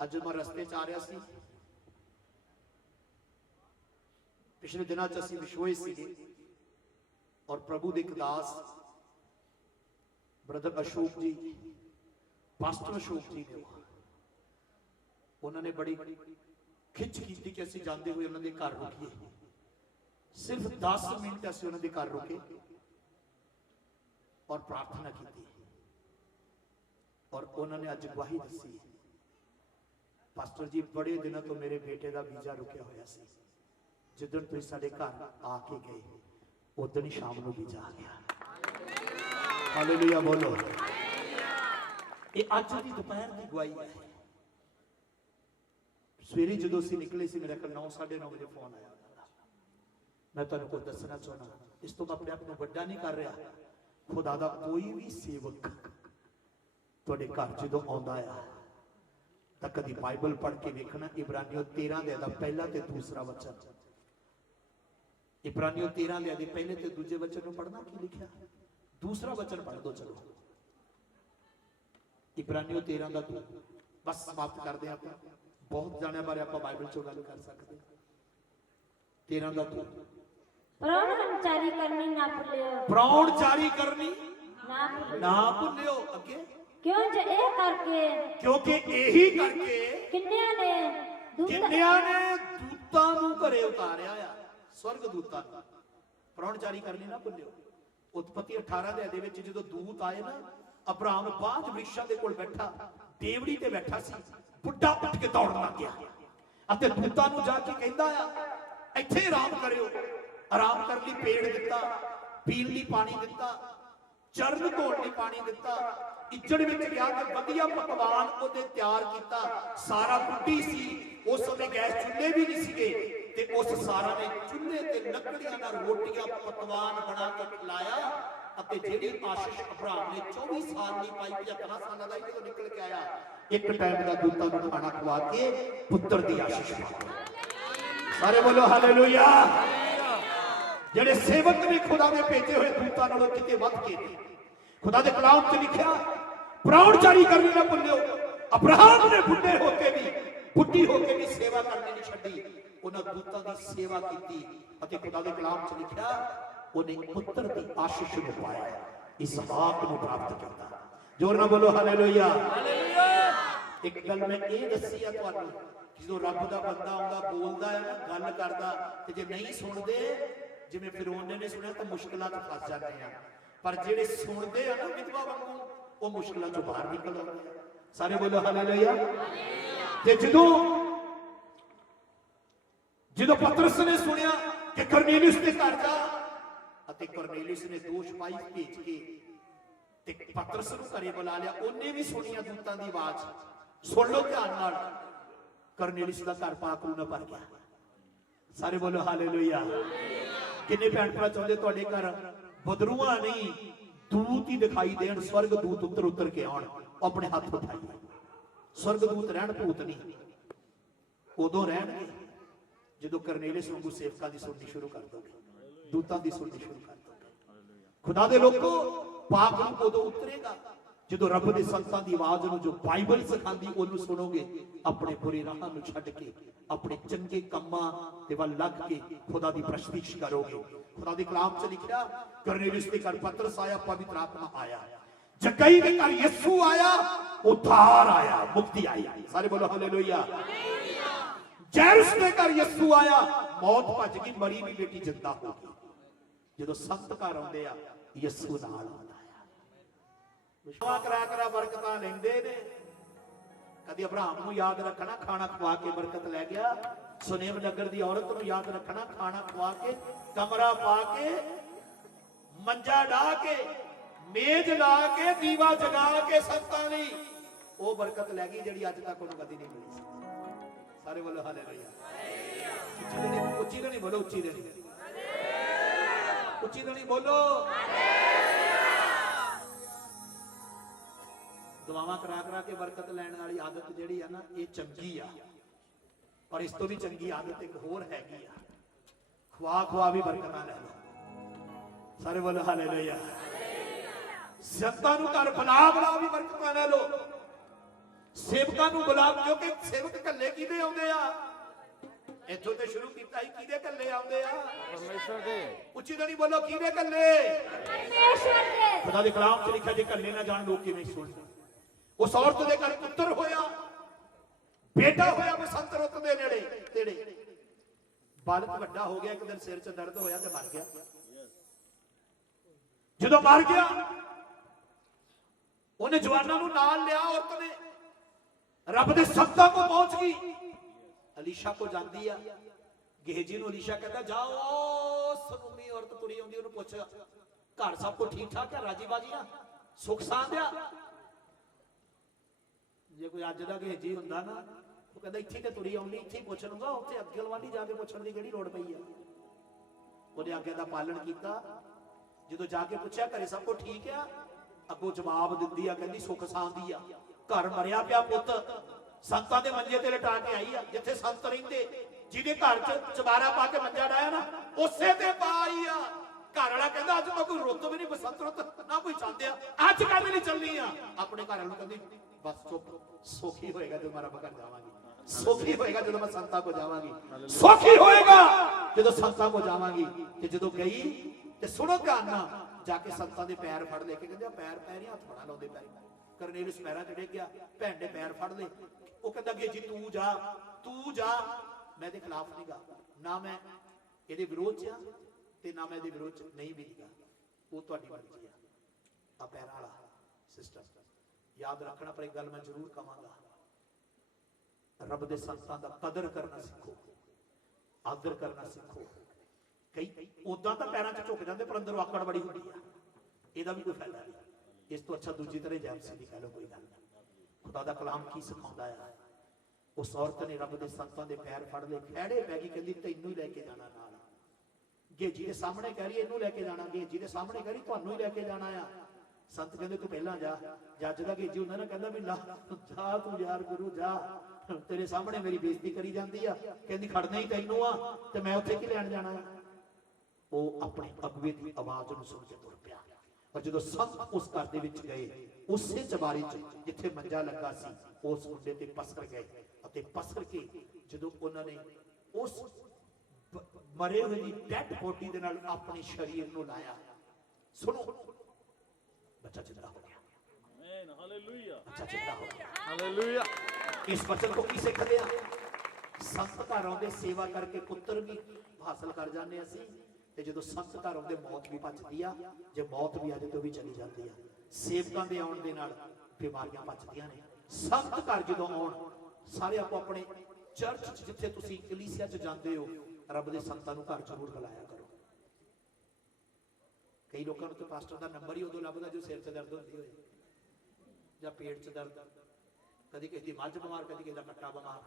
अज मैं रस्ते च आ रहा सी, पिछले दिनों च असीं विछोए सीगे और प्रभु दे एक दास ब्रदर अशोक जी, पास्टर अशोक जी ने उन्होंने बड़ी खिच की कि असीं जाते हुए उन्होंने घर रुकीए। सिर्फ 10 मिनट असीं उन्होंने घर रुके और प्रार्थना की और उन्होंने अज गवाही दसी, पास्टर जी बड़े दिनों तो मेरे बेटे का वीजा रुकिया होया सी, जिदन तुसीं साडे घर आके गए उदन ही शाम को वीजा आ गया। हालेलुया बोलो। ये अज की दोपहर की गवाही है। सवेरे जो असीं निकले सी, मेरे ख्याल 9 साढ़े 9 बजे फोन आया। मैं तुहानूं कुछ दसना चाहना, इस तो मैं अपने आप को वड्डा नहीं कर रहा। खुदा दा कोई भी सेवक तुहाडे घर जदों आउंदा है तां कदी बाइबल पढ़ के वेखना, इब्रानियों 13 दे पहला ते दूसरा वचन, इब्रानियों 13 दे पहले ते दूजे वचन को पढ़ना की लिखा, दूसरा वचन पढ़ दो। चलो इब्रानियों 13 का 2, बस समाप्त कर दें। आप बहुत जाने बारे आप बाइबल चो गल कर सकते। 13 का 2, प्राणचारी करनी ना भुलियो, प्राणचारी करनी ना भुलियो। अगे क्यों जे ए करके, क्योंकि यही करके किन्नियां ने दूतां नूं घरे उतारिया आ, स्वर्ग दूतां नूं। प्राणचारी करनी ना भुलियो। उत्पत्ति 18 दे अध्याय विच जदों दूत आए ना, अब्राहम बांझ वृक्षां दे कोल बैठा, देवड़ी ते बैठा सी, बुढ़ा उठ के दौड़न लग गया अते दूतां नूं जाके कहंदा आ ਇੱਥੇ आराम करियो। आराम करने लई पेड़ दिता, पीण लई पानी दिता, चरण धोण लई पानी दिता, इजड़ विच गया कि वधिया पकवान ओदे तैयार कीता। सारा बुढ़ी सी, उस समय गैस चुल्हे भी नहीं सीगे ते उस सारा ने चुल्हे ते लकड़ियां नाल रोटियां पकवान बना के खिलाया। अते जेड़ी आशीष अब्राहम ने 24 साल नहीं पाई, 75 साल दा जो निकल के आया, एक टाइम दा दूतां नूं खाना खवा के पुत्र दी आशीष पाई। सारे बोलो हालेलुया। जेड़े सेवक ने खुदा ने भेजे हुए दूतां नालों किते वध के ने। खुदा दे कलाम च लिखिया प्राणचारी करनी ना भुलियो। अब्राहम ने बुढ़े होके भी, बुढ़ी होके भी सेवा करनी नहीं छड्डी, उन्हां दूतां दी सेवा कीती अते खुदा दे कलाम च लिखिया उन्हें पुत्र दी आशीष नूं पाया, इसहाक नूं प्राप्त किया। जोर ना बोलो हालेलुया। एक गल मैं ये दसी आ तुहानूं, जो रब का बंदा आउंदा बोलदा है ना, गल करदा ते जे नहीं सुनदे, जिवें फिरौन ने सुनिया तो मुश्किलां च फस जाते हैं, पर जेड़े सुनदे आ ना विधवा वांगू, वो मुश्किलां चों बाहर निकल आउंदे आ। सारे बोलो हालेलुया। ते जदों पतरस ने सुनिया कि करनेलियुस दे घर जा, अते करनेलियुस ने दोष पाई भेज के ते पतरस नूं घरे बुला लिया। उन्हें भी सुनिया दूतां दी आवाज, सुन लो ध्यान नाल, करनेलियुस दा घर पाक रूह नाल भर गया। सारे बोलो हालेलुया। किन्ने भैन भरा चाहते तुहाडे घर बदरूआ नहीं, दूत ही दिखाई देन, स्वर्ग दूत उतर के आउण, अपने हाथ उठाइए। स्वर्ग दूत रहन, भूत नहीं। उदों रहणगे जदों करनेलियुस वांगू सेवकां दी सुननी शुरू कर दोगे, दूतां दी सुननी शुरू कर दोगे। खुदा दे लोगों, पाक रूह उदों उतरेगा जदों रब दे संतां दी आवाज नूं, जो बाइबल सिखांदी ओनू सुनोगे, अपने बुरे राहां नूं छड्ड के अपने चंगे कम्मां दे वल लग के खुदा दी प्रशंसा करोगे। खुदा दे कलाम च लिखिया करनेलियुस दे घर पतरस आया, पवित्र आत्मा आया, जक्कई दे घर यीशु आया, उद्धार आया, मुक्ति आई। सारे बोलो हालेलुया। जैरुस दे घर यीशु आया, मौत भज गई, मरी भी बेटी जिंदा हो गई। जदों संत घर आउंदे आ, यीशु नाल विश्वास करा बरकतां लैंदे ने। कदी अब्राहम नूं याद रखना, खाना खवा के बरकत लै गया। सुनेम नगर दी औरत नूं याद रखना, खाना खवा के, कमरा पा के, मंजा डा के, मेज ला के, दीवा जगा के संतां लई, वो बरकत लै गई जिहड़ी अज तक उहनूं कदी नहीं मिली। सारे बोलो हालेलुया। उच्ची तो नहीं बोलो, उच्ची तो नहीं, उच्ची तो नहीं बोलो। दुआवां करा के बरकत लैण वाली आदत जिहड़ी है ना, ये चंगी आ, पर इस तो भी चंगी आदत एक होर हैगी आ, खवा भी बरकतां लै लो। सारे बोलो हालेलुया। संतां नूं घर बुला भी बरकतां लै लो, सेवकां नूं बुला, क्योंकि सेवक घल्ले किहदे आउंदे आ, ਇੱਥੋਂ ਤੇ ਸ਼ੁਰੂ ਕੀਤਾ ਸੀ, ਕਿਹਦੇ ਕੱਲੇ ਆਉਂਦੇ ਆ? ਪਰਮੇਸ਼ਰ ਦੇ। ਉੱਚੀ ਤਾਂ ਨਹੀਂ ਬੋਲੋ, ਕਿਹਦੇ ਕੱਲੇ? ਪਰਮੇਸ਼ਰ ਦੇ। ਖੁਦਾ ਦੇ ਕਲਾਮ 'ਚ ਲਿਖਿਆ, ਜੇ ਕੱਲੇ ਨਾ ਜਾਣ ਲੋਕ ਕਿਵੇਂ ਸੁਣਨ। ਉਸ ਔਰਤ ਦੇ ਘਰ ਪੁੱਤਰ ਹੋਇਆ, ਬੇਟਾ ਹੋਇਆ ਬਸੰਤ ਰੁੱਤ ਦੇ ਨੇੜੇ ਤੇੜੇ। ਬਾਲਕ ਵੱਡਾ ਹੋ ਗਿਆ, ਇੱਕ ਦਿਨ ਸਿਰ 'ਚ ਦਰਦ ਹੋਇਆ ਤੇ ਮਰ ਗਿਆ। ਜਦੋਂ ਮਰ ਗਿਆ, ਉਹਨੇ ਜਵਾਨਾਂ ਨੂੰ ਨਾਲ ਲਿਆ, ਔਰਤ ਨੇ ਰੱਬ ਦੇ ਸੰਤਾਂ ਕੋਲ ਪਹੁੰਚ ਗਈ। ਅਲੀਸ਼ਾ ਕੋ ਜਾਂਦੀ ਆ, ਗੇਹਜੀ ਨੂੰ ਅਲੀਸ਼ਾ ਕਹਿੰਦਾ ਜਾਓ, ਸਨੂਮੀ ਔਰਤ ਤੁਰੀ ਆਉਂਦੀ, ਉਹਨੂੰ ਪੁੱਛ ਘਰ ਸਭ ਕੁਝ ਠੀਕ ਠਾਕ ਹੈ, ਰਾਜੀ ਬਾਜੀ ਆ, ਸੁਖ ਸਾਂਦ ਆ। ਜੇ ਕੋਈ ਅੱਜ ਦਾ ਗੇਹਜੀ ਹੁੰਦਾ ਨਾ, ਉਹ ਕਹਿੰਦਾ ਇੱਥੇ ਤੇ ਤੁਰੀ ਆਉਂਦੀ, ਇੱਥੇ ਹੀ ਪੁੱਛ ਲੂੰਗਾ, ਉੱਥੇ ਅੱਗੇ ਲਵਾਂਡੀ ਜਾ ਕੇ ਪੁੱਛਣ ਦੀ ਕਿਹੜੀ ਲੋੜ ਪਈ ਆ। ਉਹਨੇ ਆਗਿਆ ਦਾ ਪਾਲਣ ਕੀਤਾ। ਜਦੋਂ ਜਾ ਕੇ ਪੁੱਛਿਆ ਘਰੇ ਸਭ ਕੁਝ ਠੀਕ ਆ, ਅੱਗੋਂ ਜਵਾਬ ਦਿੰਦੀ ਆ, ਕਹਿੰਦੀ ਸੁਖ ਸਾਂਦੀ ਆ, ਘਰ ਮਰਿਆ ਪਿਆ ਪੁੱਤ ਸੰਤਾਂ ਦੇ ਮੰਜੇ ਤੇ ਲਟਾ ਕੇ ਆਈ ਆ। ਜਿੱਥੇ ਸੰਤ ਰਹਿੰਦੇ, ਜਿਹਦੇ ਘਰ 'ਚ ਚਬਾਰਾ ਪਾ ਕੇ ਮੰਜਾ ਡਾਇਆ ਨਾ, ਉਸੇ ਤੇ ਪਾਈ ਆ। ਘਰ ਵਾਲਾ ਕਹਿੰਦਾ ਅੱਜ ਤਾਂ ਕੋਈ ਰੁੱਤ ਵੀ ਨਹੀਂ, ਬਸੰਤ ਰੁੱਤ ਨਾ ਕੋਈ ਚਾਹੁੰਦਿਆ, ਅੱਜ ਕੱਲ ਨਹੀਂ ਚੱਲਣੀ ਆ। ਆਪਣੇ ਘਰ ਵਾਲੇ ਨੂੰ ਕਹਿੰਦੀ ਬਸ ਚੁੱਪ, ਸੋਖੀ ਹੋਏਗਾ ਜਦੋਂ ਮੈਂ ਰੱਬ ਘਰ ਜਾਵਾਂਗੀ, ਸੋਖੀ ਹੋਏਗਾ ਜਦੋਂ ਮੈਂ ਸੰਤਾਂ ਕੋ ਜਾਵਾਂਗੀ, ਸੋਖੀ ਹੋਏਗਾ ਜਦੋਂ ਸੰਤਾਂ ਕੋ ਜਾਵਾਂਗੀ। ਤੇ ਜਦੋਂ ਗਈ ਤੇ ਸੁਣੋ ਧਿਆਨ ਨਾਲ, ਜਾ ਕੇ ਸੰਤਾਂ ਦੇ ਪੈਰ ਫੜ ਲੈ ਕੇ ਕਹਿੰਦੇ ਪੈਰ ਪੈਰੀਂ ਹੱਥ ਬਣਾ ਲਾਉਂਦੇ ਪੈਰ। ਕਰਨੇਲਿਸ ਪੈਰਾਂ ਚੜੇ ਗਿਆ, ਭੈਣ ਦੇ ਪੈਰ ਫੜ ਲਏ। ਉਹ ਕਹਿੰਦਾ ਕਿ ਜੀ ਤੂੰ ਜਾ, ਤੂੰ ਜਾ, ਮੈਂ ਇਹਦੇ ਖਿਲਾਫ ਨਹੀਂ ਗਾ, ਨਾ ਮੈਂ ਇਹਦੇ ਵਿਰੋਧ 'ਚ ਆ ਤੇ ਨਾ ਮੈਂ ਇਹਦੇ ਵਿਰੋਧ 'ਚ ਨਹੀਂ ਵੀ ਗਾ, ਉਹ ਤੁਹਾਡੀ ਮਰਜ਼ੀ ਆ। ਆ ਪੈਰਾਂ ਵਾਲਾ ਸਿਸਟਮ ਯਾਦ ਰੱਖਣਾ। ਪਰ ਇੱਕ ਗੱਲ ਮੈਂ ਜ਼ਰੂਰ ਕਹਾਂਗਾ, ਰੱਬ ਦੇ ਸੰਤਾਂ ਦਾ ਕਦਰ ਕਰਨਾ ਸਿੱਖੋ, ਆਦਰ ਕਰਨਾ ਸਿੱਖੋ। ਕਈ ਉਦਾਂ ਤਾਂ ਪੈਰਾਂ 'ਚ ਝੁਕ ਜਾਂਦੇ, ਪਰ ਅੰਦਰੋਂ ਆਕੜ ਬੜੀ ਹੁੰਦੀ ਆ, ਇਹਦਾ ਵੀ ਕੋਈ ਫਾਇਦਾ ਨਹੀਂ। ਇਸ ਤੋਂ ਅੱਛਾ ਦੂਜੀ ਤਰ੍ਹਾਂ ਜੈਮਸੀ ਦੀ ਕਹਿ ਲਓ, ਕੋਈ ਗੱਲ ਨਹੀਂ। ਖੁਦਾ ਦਾ ਕਲਾਮ ਕੀ ਸਿਖਾਉਂਦਾ ਆ। ਉਸ ਔਰਤ ਨੇ ਰੱਬ ਦੇ ਸੰਤਾਂ ਦੇ ਪੈਰ ਫੜ ਲਏ, ਖਹਿੜੇ ਪੈ ਗਈ, ਕਹਿੰਦੀ ਤੈਨੂੰ ਹੀ ਲੈ ਕੇ ਜਾਣਾ ਨਾਲ। ਗੇਜੀ ਦੇ ਸਾਹਮਣੇ ਕਹਿ ਰਹੀ ਇਹਨੂੰ ਲੈ ਕੇ ਜਾਣਾ, ਗੇਜੀ ਦੇ ਸਾਹਮਣੇ ਕਹਿ ਰਹੀ ਤੁਹਾਨੂੰ ਹੀ ਲੈ ਕੇ ਜਾਣਾ ਆ। ਸੰਤ ਕਹਿੰਦੇ ਤੂੰ ਪਹਿਲਾਂ ਜਾ। ਜੱਜ ਦਾ ਗੇਜੀ ਹੁੰਦਾ ਨਾ, ਕਹਿੰਦਾ ਵੀ ਲਾ ਜਾ ਤੂੰ ਯਾਰ ਗੁਰੂ ਜਾ, ਤੇਰੇ ਸਾਹਮਣੇ ਮੇਰੀ ਬੇਇੱਜ਼ਤੀ ਕਰੀ ਜਾਂਦੀ ਆ। ਕਹਿੰਦੀ ਖੜਨਾ ਹੀ ਤੈਨੂੰ ਆ ਤੇ ਮੈਂ ਉੱਥੇ ਕੀ ਲੈਣ ਜਾਣਾ ਆ। ਉਹ ਆਪਣੇ ਅਗਵੇ ਦੀ ਆਵਾਜ਼ ਨੂੰ ਸੁਣ ਕੇ ਤੁਰ ਪਿਆ। ਪਰ ਜਦੋਂ ਸੰਤ ਉਸ ਘਰ ਦੇ ਵਿੱਚ ਗਏ, ਉਸੇ ਚਬਾਰੇ 'ਚ ਜਿੱਥੇ ਮੰਜਾ ਲੱਗਾ ਸੀ, ਉਸ ਮੁੰਡੇ ਤੇ ਪਸਰ ਗਏ ਅਤੇ ਪਸਰ ਕੇ ਜਦੋਂ ਉਹਨਾਂ ਨੇ ਉਸ ਮਰੇ ਹੋਏ ਦੀ ਡੈਡ ਬੋਡੀ ਦੇ ਨਾਲ ਆਪਣੇ ਸਰੀਰ ਨੂੰ ਲਾਇਆ, ਸੁਣੋ, ਬੱਚਾ ਜ਼ਿੰਦਾ ਹੋ ਗਿਆ। ਆਮੀਨ, ਹਾਲੇਲੂਇਆ, ਬੱਚਾ ਜ਼ਿੰਦਾ ਹੋ ਗਿਆ। ਹਾਲੇਲੂਇਆ। ਇਸ ਬਚਨ ਤੋਂ ਕੀ ਸਿੱਖਦੇ ਆ? ਸੰਤ ਘਰ ਆਉਂਦੇ ਸੇਵਾ ਕਰਕੇ ਪੁੱਤਰ ਵੀ ਹਾਸਲ ਕਰ ਜਾਂਦੇ ਅਸੀਂ, ਤੇ ਜਦੋਂ ਸੰਤ ਘਰ ਆਉਂਦੇ ਮੌਤ ਵੀ ਭੱਜਦੀ ਆ। ਜੇ ਮੌਤ ਵੀ ਆ ਜਾਏ ਤਾਂ ਵੀ ਚਲੀ ਜਾਂਦੀ ਆ। ਸੇਵਕਾਂ ਦੇ ਆਉਣ ਦੇ ਨਾਲ ਬਿਮਾਰੀਆਂ ਭੱਜਦੀਆਂ ਨੇ। ਸੰਤ ਘਰ ਜਦੋਂ ਆਉਣ, ਸਾਰੇ ਆਪੋ ਆਪਣੇ ਚਰਚ 'ਚ, ਜਿੱਥੇ ਤੁਸੀਂ ਕਲੀਸਿਆ 'ਚ ਜਾਂਦੇ ਹੋ, ਰੱਬ ਦੇ ਸੰਤਾਂ ਨੂੰ ਘਰ ਜ਼ਰੂਰ ਬੁਲਾਇਆ ਕਰੋ। ਕਈ ਲੋਕਾਂ ਨੂੰ ਤਾਂ ਪਾਸਟਰ ਦਾ ਨੰਬਰ ਹੀ ਉਦੋਂ ਲੱਭਦਾ ਜੋ ਸਿਰ 'ਚ ਦਰਦ ਹੁੰਦੀ ਹੋਏ ਜਾਂ ਪੇਟ 'ਚ ਦਰਦ, ਕਦੀ ਕਿਸੇ ਦੀ ਮੱਝ ਬਿਮਾਰ, ਕਦੀ ਕਿਸੇ ਦਾ ਕੱਟਾ ਬਿਮਾਰ,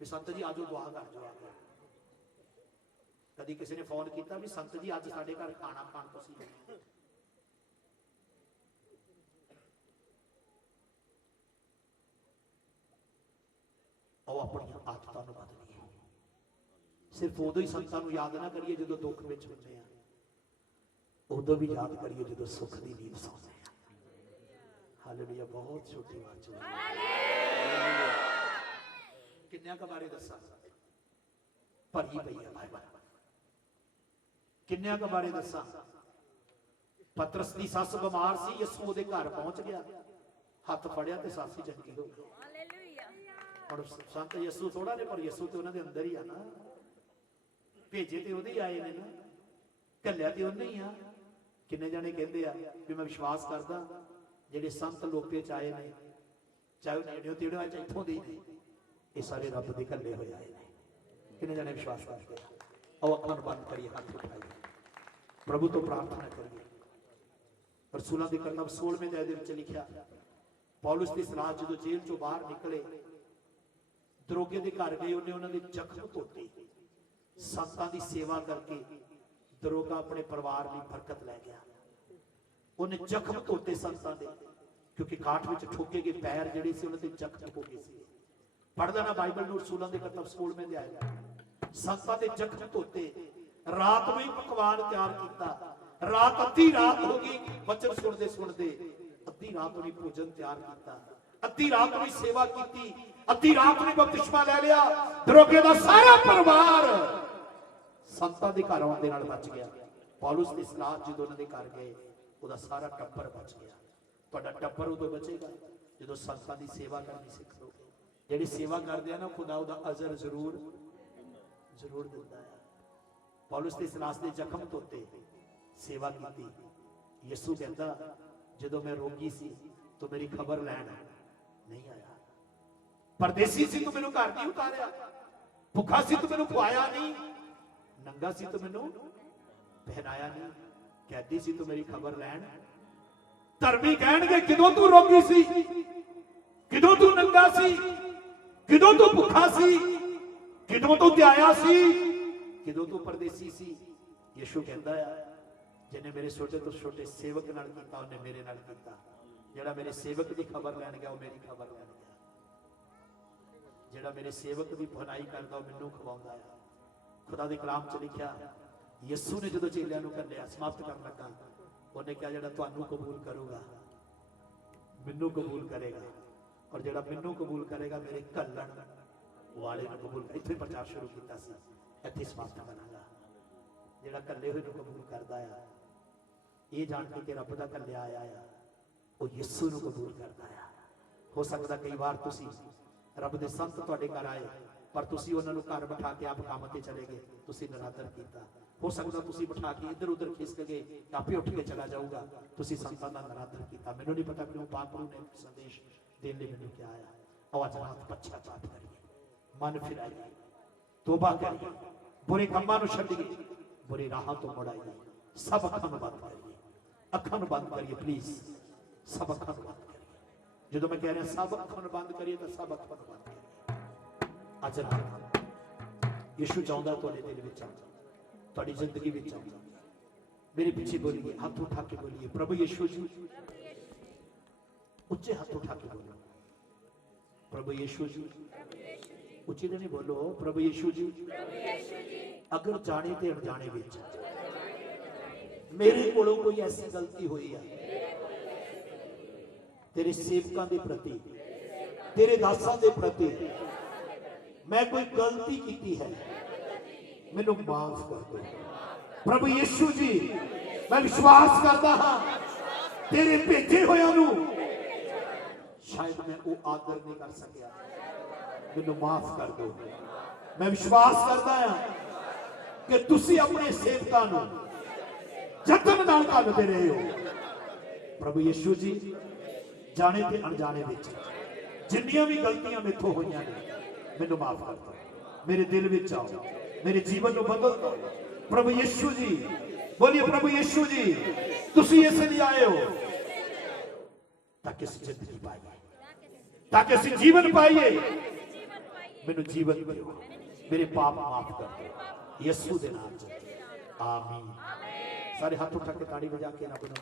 ਵੀ ਸੰਤ ਜੀ ਆਜੋ ਦੁਆ ਕਰ ਜੋ ਆ ਕੇ। ਕਦੀ ਕਿਸੇ ਨੇ ਫੋਨ ਕੀਤਾ ਵੀ ਸੰਤ ਜੀ ਅੱਜ ਸਾਡੇ ਘਰ ਖਾਣਾ ਖਾਣ ਤੁਸੀਂ ਆਓ। ਆਪਣੀਆਂ ਆਦਤਾਂ ਨੂੰ ਬਦਲੀਏ। ਸਿਰਫ ਉਦੋਂ ਹੀ ਸੰਤਾਂ ਨੂੰ ਯਾਦ ਨਾ ਕਰੀਏ ਜਦੋਂ ਦੁੱਖ ਵਿੱਚ ਹੁੰਦੇ ਆ, ਉਦੋਂ ਵੀ ਯਾਦ ਕਰੀਏ ਜਦੋਂ ਸੁੱਖ ਦੀ ਨੀਂਦ ਸੌਂਦੇ ਆ। ਹਾਲੇਲੂਇਆ। ਬਹੁਤ ਛੋਟੀ ਬਾਤ ਹੈ। ਕਿੰਨਿਆਂ ਕੁ ਬਾਰੇ ਦੱਸਾਂ? ਭਰੀ ਪਈ ਆ ਬਾਈਬਲ। ਕਿੰਨਿਆਂ ਕੁ ਬਾਰੇ ਦੱਸਾਂ? ਪਤਰਸ ਦੀ ਸੱਸ ਬਿਮਾਰ ਸੀ, ਯਿਸੂ ਉਹਦੇ ਘਰ ਪਹੁੰਚ ਗਿਆ, ਹੱਥ ਫੜਿਆ ਤੇ ਸੱਸ ਹੀ ਚੰਗੀ ਹੋ ਗਈ। ਹਾਲੇਲੂਇਆ। ਹੁਣ ਸੰਤ ਯਿਸੂ ਥੋੜਾ ਨੇ, ਪਰ ਯਿਸੂ ਤੇ ਉਹਨਾਂ ਦੇ ਅੰਦਰ ਹੀ ਆ ਨਾ। ਭੇਜੇ ਤੇ ਉਹਦੇ ਹੀ ਆਏ ਨੇ ਨਾ, ਘੱਲਿਆ ਤੇ ਉਹਨੇ ਹੀ ਆ। ਕਿੰਨੇ ਜਾਣੇ ਕਹਿੰਦੇ ਆ ਵੀ ਮੈਂ ਵਿਸ਼ਵਾਸ ਕਰਦਾ ਜਿਹੜੇ ਸੰਤ ਲੋਪੇ ਚ ਆਏ ਨੇ, ਚਾਹੇ ਨੇੜਿਓਂ ਤੇੜਿਓਂ, ਚਾਹੇ ਇੱਥੋਂ ਦੇ ਨੇ, ਇਹ ਸਾਰੇ ਰੱਬ ਦੇ ਘੱਲੇ ਹੋਏ ਆਏ ਨੇ। ਕਿੰਨੇ ਜਾਣੇ ਵਿਸ਼ਵਾਸ ਕਰਦੇ ਆ? ਆਓ ਅੱਖਾਂ ਨੂੰ ਬੰਦ ਕਰੀਏ, ਹੱਥ ਉਠਾਈਏ, ਪ੍ਰਭੂ ਤੋਂ ਪ੍ਰਾਰਥਨਾ ਕਰੀਏ। ਰਸੂਲਾਂ ਦੇ ਕਰਤੱਵ 16ਵੇਂ ਅਧਿਆਇ ਦੇ ਵਿੱਚ ਲਿਖਿਆ, ਪੌਲੁਸ ਦੀ ਸਲਾਹ ਜਦੋਂ ਜੇਲ੍ਹ ਚੋਂ ਬਾਹਰ ਨਿਕਲੇ, ਦਰੋਗੇ ਦੇ ਘਰ ਗਏ, ਉਹਨੇ ਉਹਨਾਂ ਦੇ ਜ਼ਖਮ ਧੋਤੇ। ਸੰਤਾਂ ਦੀ ਸੇਵਾ ਕਰਕੇ ਦਰੋਗਾ ਆਪਣੇ ਪਰਿਵਾਰ ਲਈ ਬਰਕਤ ਲੈ ਗਿਆ। ਉਹਨੇ ਜ਼ਖਮ ਧੋਤੇ ਸੰਤਾਂ ਦੇ, ਕਿਉਂਕਿ ਕਾਠ ਵਿੱਚ ਠੋਕੇ ਗਏ ਪੈਰ ਜਿਹੜੇ ਸੀ ਉਹਨਾਂ ਦੇ ਜ਼ਖਮ ਹੋ ਗਏ ਸੀ। ਪੜ੍ਹਦਾ ਨਾ ਬਾਈਬਲ ਨੂੰ, ਰਸੂਲਾਂ ਦੇ ਕਰਤੱਵ 16ਵੇਂ ਅਧਿਆਇ। ਸੰਤਾਂ ਦੇ ਜ਼ਖਮ ਧੋਤੇ, ਰਾਤ ਨੂੰ ਹੀ ਪਕਵਾਨ ਤਿਆਰ ਕੀਤਾ। ਰਾਤ ਅੱਧੀ ਰਾਤ ਹੋ ਗਈ ਵਚਨ ਸੁਣਦੇ ਸੁਣਦੇ, ਅੱਧੀ ਰਾਤ ਨੂੰ ਹੀ ਭੋਜਨ ਤਿਆਰ ਕੀਤਾ, ਅੱਧੀ ਰਾਤ ਨੂੰ ਹੀ ਸੇਵਾ ਕੀਤੀ, ਅੱਧੀ ਰਾਤ ਨੂੰ ਬਪਤਿਸਮਾ ਲੈ ਲਿਆ। ਦਰੋਗੇ ਦਾ ਸਾਰਾ ਪਰਿਵਾਰ ਸੰਤਾਂ ਦੇ ਘਰ ਆਉਣ ਦੇ ਨਾਲ ਬਚ ਗਿਆ। ਪੌਲੁਸ ਦੇ ਸਲਾਹ ਜਦੋਂ ਉਹਨਾਂ ਦੇ ਘਰ ਗਏ, ਉਹਦਾ ਸਾਰਾ ਟੱਬਰ ਬਚ ਗਿਆ। ਤੁਹਾਡਾ ਟੱਬਰ ਉਦੋਂ ਬਚੇਗਾ ਜਦੋਂ ਸੰਤਾਂ ਦੀ ਸੇਵਾ ਕਰਨੀ ਸਿੱਖੋਗੇ। ਜਿਹੜੀ ਸੇਵਾ ਕਰਦੇ ਆ ਨਾ, ਖੁਦਾ ਉਹਦਾ ਅਜ਼ਰ ਜ਼ਰੂਰ ਦਿੰਦਾ ਹੈ। ਪੌਲੁਸ ਦੇ ਸਲਾਸ ਦੇ ਜ਼ਖਮ ਧੋਤੇ, ਸੇਵਾ ਕੀਤੀ। ਯਿਸੂ ਕਹਿੰਦਾ, ਜਦੋਂ ਮੈਂ ਰੋਗੀ ਸੀ ਤੂੰ ਮੇਰੀ ਖਬਰ ਲੈਣ ਨਹੀਂ ਆਇਆ, ਪਰਦੇਸੀ ਸੀ ਤੂੰ ਮੈਨੂੰ ਘਰ ਨਹੀਂ ਉਤਾਰਿਆ, ਭੁੱਖਾ ਸੀ ਤੂੰ ਮੈਨੂੰ ਖਵਾਇਆ ਨਹੀਂ, ਨੰਗਾ ਸੀ ਤੂੰ ਮੈਨੂੰ ਪਹਿਨਾਇਆ ਨਹੀਂ, ਕੈਦੀ ਸੀ ਤੂੰ ਮੇਰੀ ਖਬਰ ਲੈਣ। ਧਰਮੀ ਕਹਿਣਗੇ, ਕਿਦੋਂ ਤੂੰ ਰੋਗੀ ਸੀ, ਕਿਦੋਂ ਤੂੰ ਨੰਗਾ ਸੀ, ਕਿਦੋਂ ਤੂੰ ਭੁੱਖਾ ਸੀ, ਕਿਦੋਂ ਤੂੰ ਧਿਆਇਆ ਸੀ, ਕਿਦੋਂ ਤੂੰ ਪਰਦੇਸੀ ਸੀ। ਯਿਸੂ ਕਹਿੰਦਾ ਆ, ਜਿਹਨੇ ਮੇਰੇ ਛੋਟੇ ਤੋਂ ਛੋਟੇ ਸੇਵਕ ਨਾਲ ਕੀਤਾ, ਉਹਨੇ ਮੇਰੇ ਨਾਲ ਕੀਤਾ। ਜਿਹੜਾ ਮੇਰੇ ਸੇਵਕ ਦੀ ਖਬਰ ਲੈਣ ਗਿਆ, ਉਹ ਮੇਰੀ ਖਬਰ ਲੈਣ ਗਿਆ। ਜਿਹੜਾ ਮੇਰੇ ਸੇਵਕ ਦੀ ਭਲਾਈ ਕਰਦਾ, ਉਹ ਮੈਨੂੰ ਖਵਾਉਂਦਾ ਆ। ਖੁਦਾ ਦੇ ਕਲਾਮ 'ਚ ਲਿਖਿਆ, ਯਿਸੂ ਨੇ ਜਦੋਂ ਚੇਲਿਆਂ ਨੂੰ ਕੱਢਿਆ, ਸਮਾਪਤ ਕਰਨ ਲੱਗਾ, ਉਹਨੇ ਕਿਹਾ, ਜਿਹੜਾ ਤੁਹਾਨੂੰ ਕਬੂਲ ਕਰੂਗਾ ਮੈਨੂੰ ਕਬੂਲ ਕਰੇਗਾ, ਔਰ ਜਿਹੜਾ ਮੈਨੂੰ ਕਬੂਲ ਕਰੇਗਾ ਮੇਰੇ ਘੱਲਣ ਵਾਲੇ ਨੂੰ ਕਬੂਲ। ਇੱਥੇ ਪ੍ਰਚਾਰ ਸ਼ੁਰੂ ਕੀਤਾ ਸੀ, ਇੱਥੇ ਸਮਾਪਤ ਕਰਾਂਗਾ। ਜਿਹੜਾ ਘੱਲੇ ਹੋਏ ਨੂੰ ਕਬੂਲ ਕਰਦਾ ਆ, ਇਹ ਜਾਣ ਕੇ ਕਿ ਰੱਬ ਦਾ ਘੱਲਿਆ ਆਇਆ ਆ, ਉਹ ਯਿਸੂ ਨੂੰ ਕਬੂਲ ਕਰਦਾ ਆ। ਹੋ ਸਕਦਾ ਕਈ ਵਾਰ ਤੁਸੀਂ ਰੱਬ ਦੇ ਸੰਤ ਤੁਹਾਡੇ ਘਰ ਆਏ, ਪਰ ਤੁਸੀਂ ਉਹਨਾਂ ਨੂੰ ਘਰ ਬਿਠਾ ਕੇ ਆਪ ਕੰਮ ਤੇ ਚਲੇ ਗਏ, ਤੁਸੀਂ ਨਿਰਾਦਰ ਕੀਤਾ। ਹੋ ਸਕਦਾ ਤੁਸੀਂ ਬਿਠਾ ਕੇ ਇੱਧਰ ਉੱਧਰ ਖਿਸਕ ਗਏ, ਆਪੇ ਉੱਠ ਕੇ ਚਲਾ ਜਾਊਗਾ, ਤੁਸੀਂ ਸੰਤਾਂ ਦਾ ਨਿਰਾਦਰ ਕੀਤਾ। ਮੈਨੂੰ ਨਹੀਂ ਪਤਾ ਕਿਉਂ ਪਾਕ ਗੁਰੂ ਨੇ ਸੰਦੇਸ਼ ਦੇਣ ਲਈ ਮੈਨੂੰ ਕਿਹਾ ਆਇਆ। ਆਓ ਅੱਜ ਰਾਤ ਪਛਤਾਵਾ ਕਰੀਏ, ਮਨ ਫਿਰਾਈਏ, ਤੋਬਾ ਕਰੀਏ, ਬੁਰੇ ਕੰਮਾਂ ਨੂੰ ਛੱਡੀਏ, ਬੁਰੀ ਰਾਹਾਂ ਤੋਂ ਮੁੜਾਈਏ। ਸਭ ਅੱਖਾਂ ਨੂੰ ਬੰਦ ਕਰੀਏ, ਅੱਖਾਂ ਨੂੰ ਬੰਦ ਕਰੀਏ ਪਲੀਜ਼, ਸਭ ਅੱਖਾਂ ਨੂੰ ਬੰਦ ਕਰੀਏ। ਜਦੋਂ ਮੈਂ ਕਹਿ ਰਿਹਾ ਸਭ ਅੱਖਾਂ ਨੂੰ ਬੰਦ ਕਰੀਏ, ਤਾਂ ਸਭ ਅੱਖਾਂ ਨੂੰ ਬੰਦ ਕਰੀਏ। ਅੱਜ ਰਾਤ ਯਿਸੂ ਚਾਹੁੰਦਾ ਤੁਹਾਡੇ ਦਿਲ ਵਿੱਚ ਆ, ਤੁਹਾਡੀ ਜ਼ਿੰਦਗੀ ਵਿੱਚ ਆ। ਮੇਰੇ ਪਿੱਛੇ ਬੋਲੀਏ, ਹੱਥ ਉਠਾ ਕੇ ਬੋਲੀਏ, ਪ੍ਰਭੂ ਯਿਸੂ ਜੀ। ਉੱਚੇ ਹੱਥ ਉਠਾ ਕੇ ਬੋਲੋ, ਪ੍ਰਭੂ ਯਿਸੂ ਜੀ। ਉੱਚੇ ਨਹੀਂ ਬੋਲੋ, ਪ੍ਰਭੂ ਯਿਸੂ ਜੀ। ਅਗਰ ਜਾਣੇ ਤੇ ਅਣਜਾਣੇ ਵਿੱਚ ਮੇਰੇ ਕੋਲੋਂ ਕੋਈ ਐਸੀ ਗਲਤੀ ਹੋਈ ਆ ਤੇਰੇ ਸੇਵਕਾਂ ਦੇ ਪ੍ਰਤੀ, ਤੇਰੇ ਦਾਸਾਂ ਦੇ ਪ੍ਰਤੀ, ਮੈਂ ਕੋਈ ਗਲਤੀ ਕੀਤੀ ਹੈ, ਮੈਨੂੰ ਮਾਫ ਕਰ ਦਿਓ ਪ੍ਰਭੂ ਯਿਸੂ ਜੀ। ਮੈਂ ਵਿਸ਼ਵਾਸ ਕਰਦਾ ਹਾਂ ਤੇਰੇ ਭੇਜੇ ਹੋਇਆਂ ਨੂੰ ਸ਼ਾਇਦ ਮੈਂ ਉਹ ਆਦਰ ਨਹੀਂ ਕਰ ਸਕਿਆ, ਮੈਨੂੰ ਮਾਫ ਕਰ ਦਿਓ। ਮੈਂ ਵਿਸ਼ਵਾਸ ਕਰਦਾ ਹਾਂ ਕਿ ਤੁਸੀਂ ਆਪਣੇ ਸੇਵਕਾਂ ਨੂੰ ਯਤਨ ਨਾਲ ਘੱਲਦੇ ਰਹੇ ਹੋ ਪ੍ਰਭੂ ਯਿਸੂ ਜੀ। ਜਾਣੇ ਤੇ ਅਣਜਾਣੇ ਵਿੱਚ ਜਿੰਨੀਆਂ ਵੀ ਗਲਤੀਆਂ ਮੇਥੋਂ ਹੋਈਆਂ ਨੇ, ਮੈਨੂੰ ਮਾਫ ਕਰ ਦਿਓ। ਮੇਰੇ ਦਿਲ ਵਿੱਚ ਆਓ, ਮੇਰੇ ਜੀਵਨ ਨੂੰ ਬਦਲ ਦਿਓ ਪ੍ਰਭੂ ਯਿਸੂ ਜੀ। ਬੋਲੀਏ ਪ੍ਰਭੂ ਯਿਸੂ ਜੀ। ਤੁਸੀਂ ਇਸ ਲਈ ਆਏ ਹੋ ਤਾਂ ਕਿ ਅਸੀਂ ਜ਼ਿੰਦਗੀ ਪਾਈਏ, ਤਾਂ ਕਿ ਅਸੀਂ ਜੀਵਨ ਪਾਈਏ। ਮੈਨੂੰ ਜੀਵਨ ਦਿਓ, ਮੇਰੇ ਪਾਪ ਮਾਫ ਕਰ ਦਿਓ ਯਿਸੂ ਦੇ ਨਾਮ 'ਚ, ਆਮੀਨ। ਸਾਰੇ ਹੱਥ ਉਠਾ ਕੇ ਤਾੜੀ ਵਜਾ ਕੇ ਰੱਬ ਨੂੰ